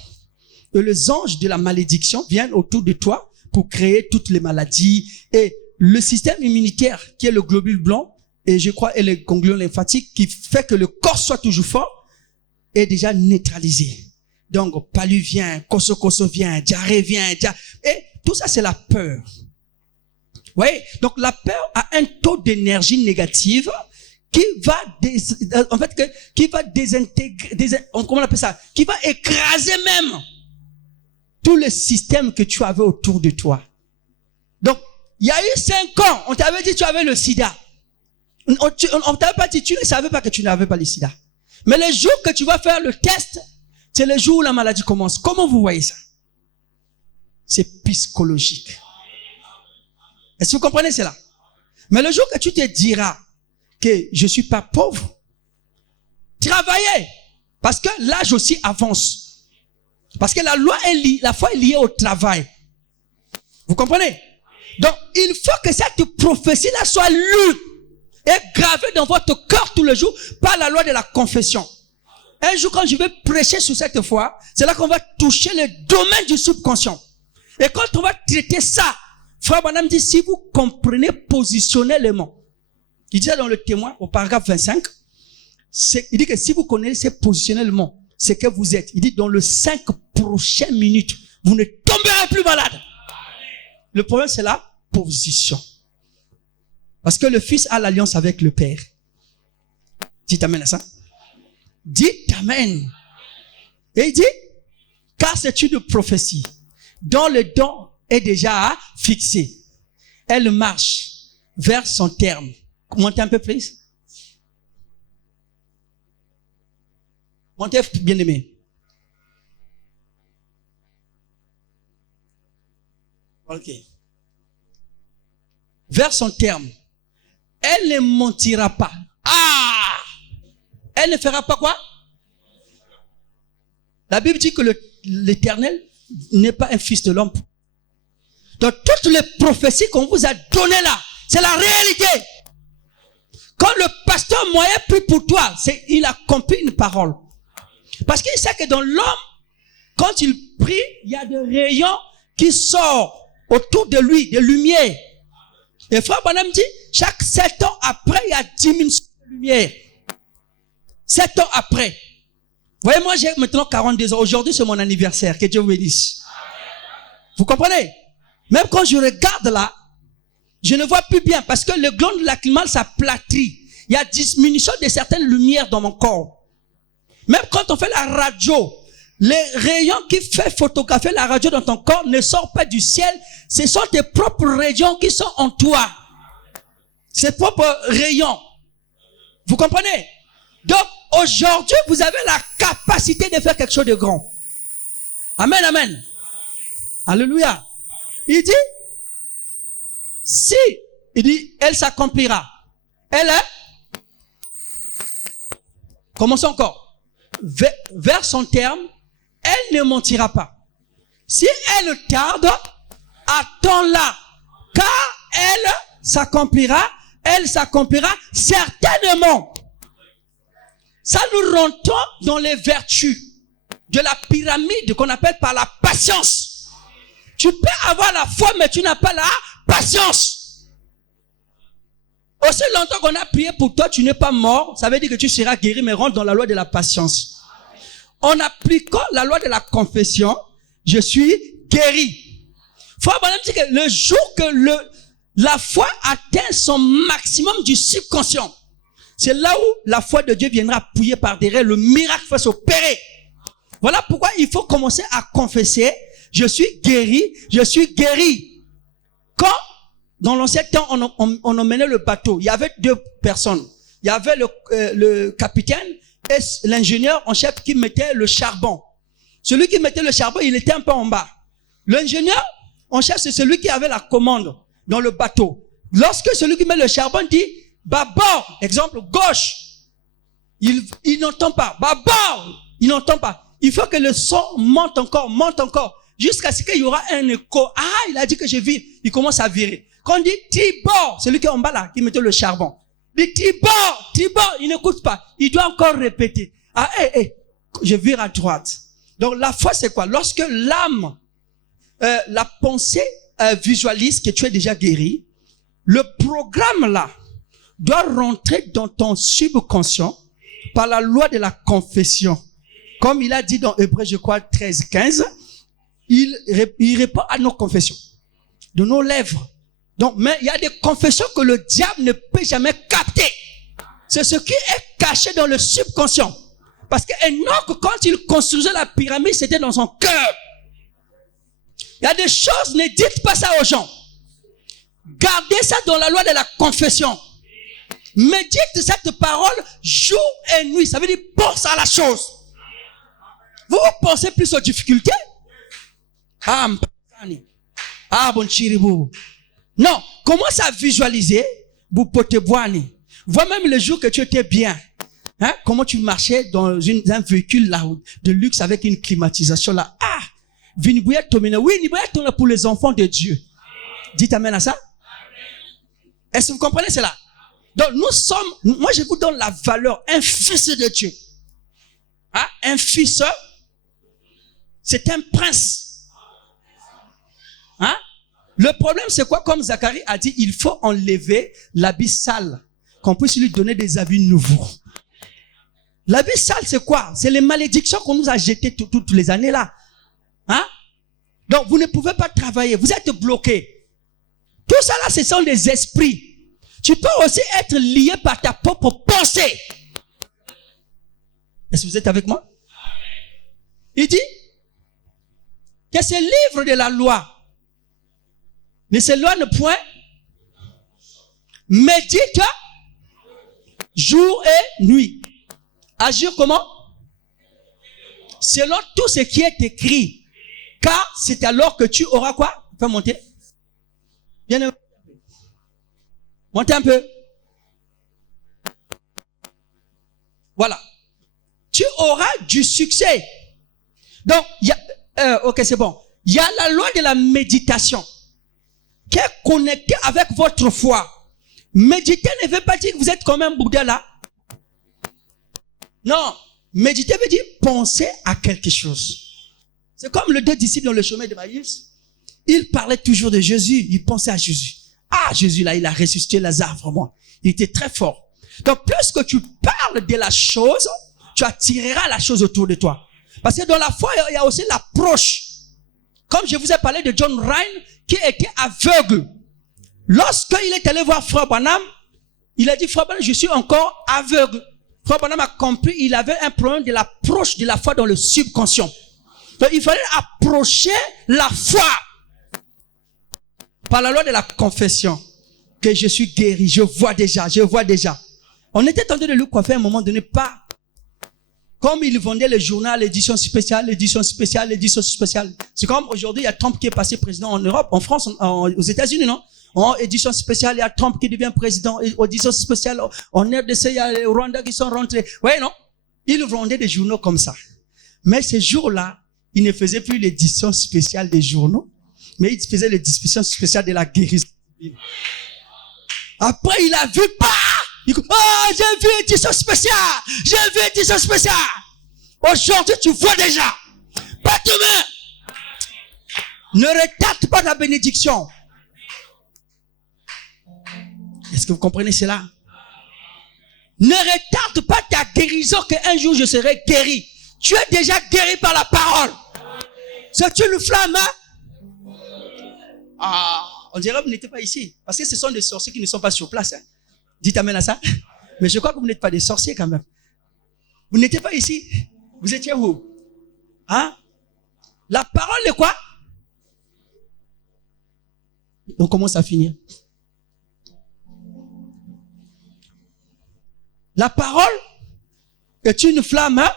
Et les anges de la malédiction viennent autour de toi pour créer toutes les maladies. Et le système immunitaire, qui est le globule blanc, et je crois, et le ganglion lymphatique, qui fait que le corps soit toujours fort, est déjà neutralisé. Donc, palu vient, koso vient, diarrhée vient, et tout ça, c'est la peur. Vous voyez? Donc, la peur a un taux d'énergie négative qui va, qui va désintégrer, comment on appelle ça? Qui va écraser même tout le système que tu avais autour de toi. Donc, il y a eu 5 ans, on t'avait dit que tu avais le sida. On t'avait pas dit, tu ne savais pas que tu n'avais pas le sida. Mais le jour que tu vas faire le test, c'est le jour où la maladie commence. Comment vous voyez ça? C'est psychologique. Est-ce que vous comprenez cela? Mais le jour que tu te diras que je suis pas pauvre, travaillez. Parce que l'âge aussi avance. Parce que la foi est liée au travail. Vous comprenez? Donc, il faut que cette prophétie-là soit lue et gravée dans votre cœur tous les jours par la loi de la confession. Un jour, quand je vais prêcher sur cette foi, c'est là qu'on va toucher le domaine du subconscient. Et quand on va traiter ça, Frère Branham dit, si vous comprenez positionnellement, il dit ça dans le témoin, au paragraphe 25, il dit que si vous connaissez positionnellement ce que vous êtes, il dit dans les 5 prochaines minutes, vous ne tomberez plus malade. Le problème, c'est la position. Parce que le Fils a l'alliance avec le Père. Dites amen à ça. Dites amen. Et il dit, car c'est une prophétie dont le don est déjà fixé. Elle marche vers son terme. Montez un peu plus. Montez, bien aimé. Ok. Vers son terme. Elle ne mentira pas. Ah! Elle ne fera pas quoi? La Bible dit que l'Éternel n'est pas un fils de l'homme. Donc toutes les prophéties qu'on vous a données là, c'est la réalité. Quand le pasteur moyen prie pour toi, il accomplit une parole. Parce qu'il sait que dans l'homme, quand il prie, il y a des rayons qui sortent autour de lui, des lumières. Et frère Branham dit, chaque 7 ans après, il y a diminution de lumière. 7 ans après. Vous voyez, moi j'ai maintenant 42 ans. Aujourd'hui, c'est mon anniversaire. Que Dieu vous bénisse. Vous comprenez? Même quand je regarde là, je ne vois plus bien parce que le glande lacrymal s'aplatit. Il y a diminution de certaines lumières dans mon corps. Même quand on fait la radio, les rayons qui fait photographier la radio dans ton corps ne sortent pas du ciel. Ce sont tes propres rayons qui sont en toi. Ces propres rayons. Vous comprenez? Donc, aujourd'hui, vous avez la capacité de faire quelque chose de grand. Amen, amen. Alléluia. Il dit, si, il dit, elle s'accomplira. Elle est, commençons encore. Vers son terme, elle ne mentira pas. Si elle tarde, attends-la. Car elle s'accomplira certainement. Ça nous rentrons dans les vertus de la pyramide qu'on appelle par la patience. Tu peux avoir la foi, mais tu n'as pas la patience. Aussi longtemps qu'on a prié pour toi, tu n'es pas mort. Ça veut dire que tu seras guéri, mais rentre dans la loi de la patience. En appliquant la loi de la confession, je suis guéri. Frère Branham dit que le jour que la foi atteint son maximum du subconscient, c'est là où la foi de Dieu viendra appuyer par derrière, le miracle va s'opérer. Voilà pourquoi il faut commencer à confesser, je suis guéri, je suis guéri. Quand, dans l'ancien temps, on emmenait le bateau, il y avait 2 personnes. Il y avait le capitaine et l'ingénieur en chef qui mettait le charbon. Celui qui mettait le charbon, il était un peu en bas. L'ingénieur en chef, c'est celui qui avait la commande dans le bateau. Lorsque celui qui met le charbon dit, bâbord, exemple, gauche, il n'entend pas. Bâbord, il n'entend pas. Il faut que le son monte encore, jusqu'à ce qu'il y aura un écho. Ah, il a dit que je vire. Il commence à virer. Quand on dit tribord, celui qui est en bas là, qui mettait le charbon. Il dit tribord, il n'écoute pas. Il doit encore répéter. Ah, je vire à droite. Donc la foi c'est quoi? Lorsque l'âme, la pensée visualise que tu es déjà guéri, le programme là doit rentrer dans ton subconscient par la loi de la confession. Comme il a dit dans Hébreux, je crois, 13-15, il répond à nos confessions, de nos lèvres. Donc, mais il y a des confessions que le diable ne peut jamais capter. C'est ce qui est caché dans le subconscient. Parce qu'Enoch, quand il construisait la pyramide, c'était dans son cœur. Il y a des choses, ne dites pas ça aux gens. Gardez ça dans la loi de la confession. Médite cette parole jour et nuit. Ça veut dire pense à la chose. Vous pensez plus aux difficultés? Bon chiribou. Non, commence à visualiser. Vous pouvez boire. Vois même le jour que tu étais bien. Hein? Comment tu marchais dans un véhicule là de luxe avec une climatisation là. Oui, pour les enfants de Dieu. Dites amen à ça. Est-ce que vous comprenez cela? Donc nous sommes, moi je vous donne la valeur, un fils de Dieu. Un fils, c'est un prince. Le problème c'est quoi? Comme Zacharie a dit, il faut enlever l'habit sale, qu'on puisse lui donner des habits nouveaux. L'habit sale c'est quoi? C'est les malédictions qu'on nous a jetées toutes les années là. Donc vous ne pouvez pas travailler, vous êtes bloqué. Tout ça là, ce sont des esprits. Tu peux aussi être lié par ta propre pensée. Est-ce que vous êtes avec moi? Il dit que ce livre de la loi ne s'éloigne point, médite jour et nuit. Agir comment? Selon tout ce qui est écrit. Car c'est alors que tu auras quoi? Fais monter. Viens. Montez un peu. Voilà. Tu auras du succès. Donc, ok, c'est bon. Il y a la loi de la méditation qui est connectée avec votre foi. Méditer ne veut pas dire que vous êtes comme un Bouddha là. Non. Méditer veut dire penser à quelque chose. C'est comme les deux disciples dans le chemin de Maïs. Ils parlaient toujours de Jésus. Ils pensaient à Jésus. Ah, Jésus là, il a ressuscité Lazare, vraiment. Il était très fort. Donc, plus que tu parles de la chose, tu attireras la chose autour de toi. Parce que dans la foi, il y a aussi l'approche. Comme je vous ai parlé de John Ryan, qui était aveugle. Lorsqu'il est allé voir Frère Branham, il a dit, Frère Branham, je suis encore aveugle. Frère Branham a compris, il avait un problème de l'approche de la foi dans le subconscient. Donc, il fallait approcher la foi par la loi de la confession. Que je suis guéri, je vois déjà. On était tenté de lui coiffer à un moment donné, pas comme il vendait le journal, l'édition spéciale. C'est comme aujourd'hui, il y a Trump qui est passé président en Europe, en France, aux États-Unis, non? En édition spéciale, il y a Trump qui devient président. Édition spéciale, en RDC, il y a les Rwandais qui sont rentrés. Oui, non? Il vendait des journaux comme ça. Mais ces jours-là, il ne faisait plus l'édition spéciale des journaux, mais il faisait l'édition spéciale de la guérison. Après, il a vu pas. Il dit, oh, j'ai vu édition spéciale. Aujourd'hui, tu vois déjà. Pas demain. Ne retarde pas ta bénédiction. Est-ce que vous comprenez cela? Ne retarde pas ta guérison, qu'un jour je serai guéri. Tu es déjà guéri par la parole. C'est une flamme, hein? Ah, on dirait que vous n'êtes pas ici. Parce que ce sont des sorciers qui ne sont pas sur place. Hein. Dites amen à ça. Mais je crois que vous n'êtes pas des sorciers quand même. Vous n'étiez pas ici. Vous étiez où? Hein? La parole est quoi? On commence à finir. La parole est une flamme, hein?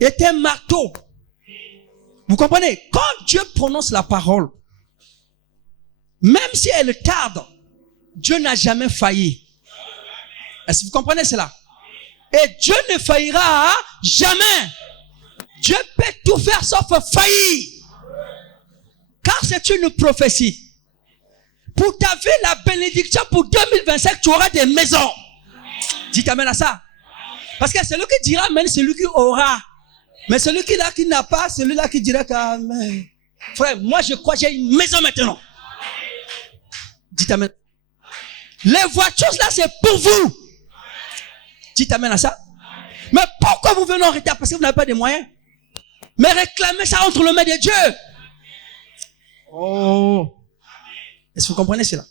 Est un marteau. Vous comprenez? Quand Dieu prononce la parole, même si elle tarde, Dieu n'a jamais failli. Est-ce que vous comprenez cela? Et Dieu ne faillira jamais. Dieu peut tout faire sauf faillir. Car c'est une prophétie. Pour ta vie, la bénédiction pour 2025, tu auras des maisons. Dites amen à ça. Parce que celui qui dira amen, c'est celui qui aura. Mais celui qui n'a pas, celui-là qui dira qu'amen. Frère, moi je crois que j'ai une maison maintenant. Dites amen. Les voitures là, c'est pour vous. Dites amen à ça. Mais pourquoi vous venez en retard? Parce que vous n'avez pas de moyens. Mais réclamez ça entre les mains de Dieu. Oh. Est-ce que vous comprenez cela?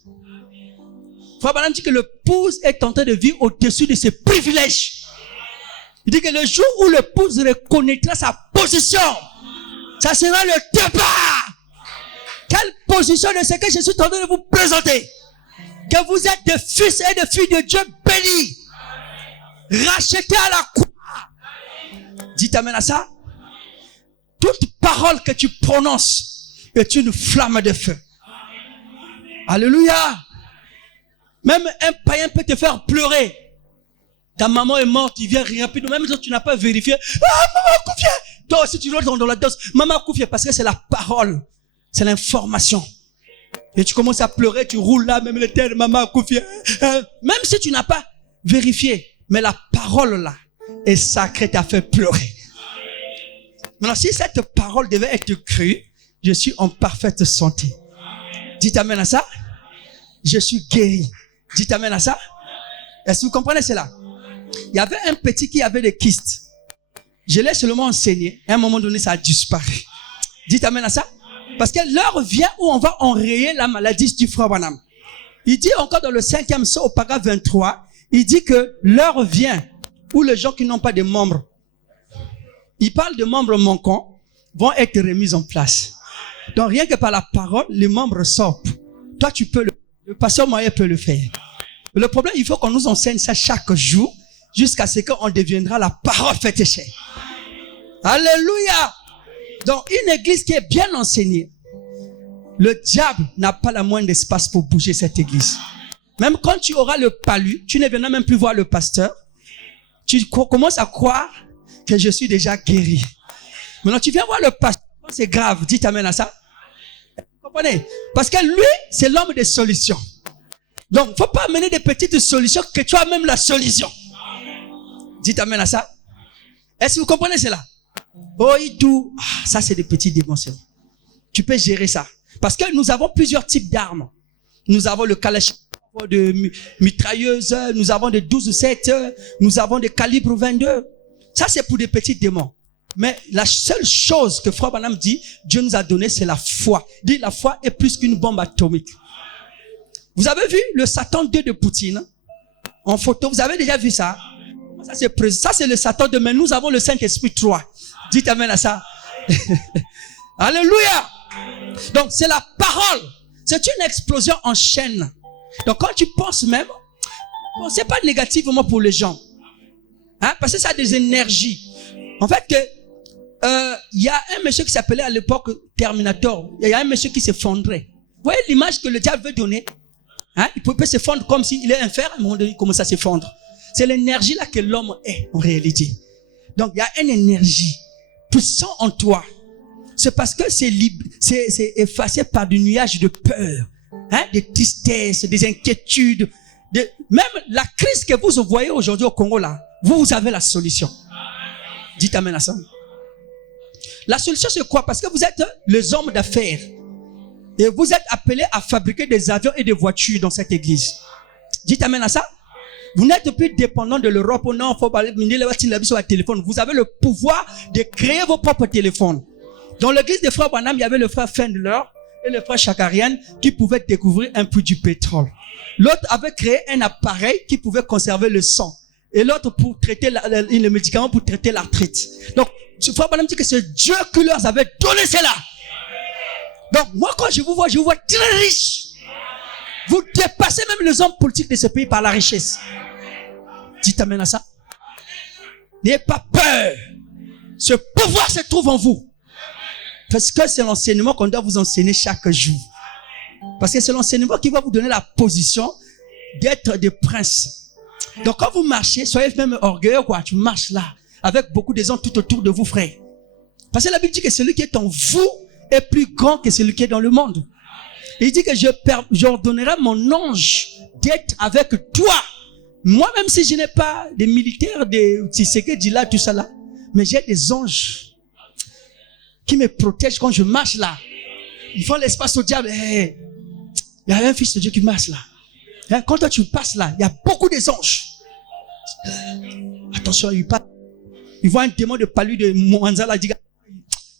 Frère Branham dit que l'épouse est en train de vivre au-dessus de ses privilèges. Il dit que le jour où l'épouse reconnaîtra sa position, ça sera le départ. Quelle position de ce que je suis en train de vous présenter? Que vous êtes des fils et des filles de Dieu bénis, rachetés à la croix. Dites amen à ça. Toute parole que tu prononces est une flamme de feu. Alléluia. Même un païen peut te faire pleurer. Ta maman est morte, il vient rapidement, même si tu n'as pas vérifié. Ah, maman a confié. Toi aussi, tu dois dans la danse. Maman a confié parce que c'est la parole. C'est l'information. Et tu commences à pleurer, tu roules là, même le terre, maman a confié. Même si tu n'as pas vérifié. Mais la parole là est sacrée, t'a fait pleurer. Maintenant, si cette parole devait être crue, je suis en parfaite santé. Dites amen à ça. Je suis guéri. Dites amen à ça. Est-ce que vous comprenez cela? Il y avait un petit qui avait des kystes. Je l'ai seulement enseigné. À un moment donné, ça a disparu. Dites amen à ça. Parce que l'heure vient où on va enrayer la maladie du frère Branham. Il dit encore dans le 5e psaume, au paragraphe 23, il dit que l'heure vient où les gens qui n'ont pas de membres, il parle de membres manquants, vont être remis en place. Donc rien que par la parole, les membres sortent. Toi, tu peux le pasteur Moyen peut le faire. Le problème, il faut qu'on nous enseigne ça chaque jour jusqu'à ce qu'on deviendra la parole faite chair. Alléluia! Donc, une église qui est bien enseignée, le diable n'a pas la moindre espace pour bouger cette église. Même quand tu auras le palu, tu ne viendras même plus voir le pasteur. Tu commences à croire que je suis déjà guéri. Maintenant, tu viens voir le pasteur, c'est grave. Dites amen à ça. Vous comprenez? Parce que lui, c'est l'homme des solutions. Donc, il ne faut pas amener des petites solutions que tu as même la solution. Dites amen à ça. Est-ce que vous comprenez cela? Oh, tout. Ah, ça, c'est des petits démons. Tu peux gérer ça. Parce que nous avons plusieurs types d'armes. Nous avons le kalachnikov de mitrailleuse, nous avons des 12-7, nous avons des calibres 22. Ça, c'est pour des petits démons. Mais la seule chose que Frère Branham dit, Dieu nous a donné, c'est la foi. Il dit, la foi est plus qu'une bombe atomique. Vous avez vu le Satan 2 de Poutine en photo? Vous avez déjà vu ça? Ça, c'est le Satan 2, mais nous avons le Saint-Esprit 3. Dites amen à ça. Alléluia! Donc, c'est la parole. C'est une explosion en chaîne. Donc, quand tu penses même, pensez pas négativement pour les gens. Hein? Parce que ça a des énergies. En fait, y a un monsieur qui s'appelait à l'époque Terminator. Il y a un monsieur qui s'effondrait. Vous voyez l'image que le diable veut donner? Hein? Il peut s'effondrer comme s'il est un fer, à un moment donné, il commence à s'effondre. C'est l'énergie là que l'homme est, en réalité. Donc, il y a une énergie puissante en toi. C'est parce que c'est effacé par des nuages de peur, hein, de tristesse, des inquiétudes. Même la crise que vous voyez aujourd'hui au Congo là, vous avez la solution. Dites amen à ça. La solution c'est quoi? Parce que vous êtes les hommes d'affaires. Et vous êtes appelés à fabriquer des avions et des voitures dans cette église. Dites amen à ça. Vous n'êtes plus dépendant de l'Europe. Non, faut pas sur un téléphone. Vous avez le pouvoir de créer vos propres téléphones. Dans l'église des frères Branham, il y avait le frère Fendler et le frère Chakarian qui pouvaient découvrir un puits du pétrole. L'autre avait créé un appareil qui pouvait conserver le sang. Et l'autre pour traiter le médicament pour traiter l'arthrite. Donc, le frère Branham dit que c'est Dieu qui leur avait donné cela. Donc, moi, quand je vous vois très riche. Vous dépassez même les hommes politiques de ce pays par la richesse. Dites amen à ça. N'ayez pas peur. Ce pouvoir se trouve en vous. Parce que c'est l'enseignement qu'on doit vous enseigner chaque jour. Parce que c'est l'enseignement qui va vous donner la position d'être des princes. Donc quand vous marchez, soyez même orgueilleux, quoi. Tu marches là, avec beaucoup de gens tout autour de vous, frère. Parce que la Bible dit que celui qui est en vous est plus grand que celui qui est dans le monde. Il dit que j'ordonnerai mon ange d'être avec toi. Moi, même si je n'ai pas des militaires, tu sais que dit là, tout ça là, mais j'ai des anges qui me protègent quand je marche là. Ils font l'espace au diable. Hey, il y a un fils de Dieu qui marche là. Hein, quand toi tu passes là, il y a beaucoup d'anges. Attention, il voit un démon de palu de Mwanzala. Il dit,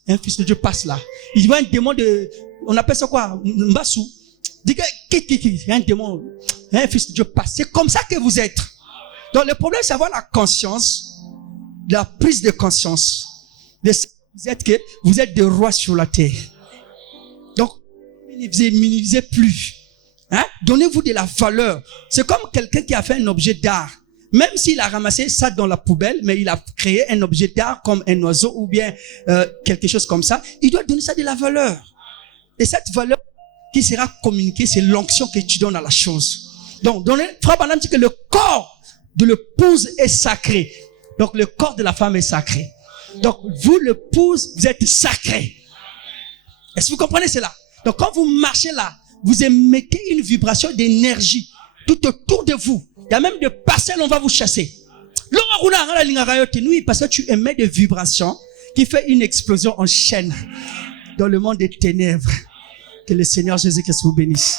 un fils de Dieu passe là. Il voit un démon de, on appelle ça quoi? Mbassou. Il dit, il y a un démon, un fils de Dieu passe. C'est comme ça que vous êtes. Donc le problème, c'est avoir la conscience, la prise de conscience. Vous êtes des rois sur la terre. Donc, ne minimisez plus. Hein? Donnez-vous de la valeur. C'est comme quelqu'un qui a fait un objet d'art. Même s'il a ramassé ça dans la poubelle, mais il a créé un objet d'art comme un oiseau ou bien quelque chose comme ça, il doit donner ça de la valeur. Et cette valeur qui sera communiquée, c'est l'onction que tu donnes à la chose. Donc, Frère Branham dit que le corps de l'épouse est sacré. Donc, le corps de la femme est sacré. Donc, vous, l'épouse, vous êtes sacré. Est-ce que vous comprenez cela? Donc, quand vous marchez là, vous émettez une vibration d'énergie tout autour de vous. Il y a même des parcelles, on va vous chasser. Parce que tu émets des vibrations qui fait une explosion en chaîne dans le monde des ténèbres. Que le Seigneur Jésus-Christ vous bénisse.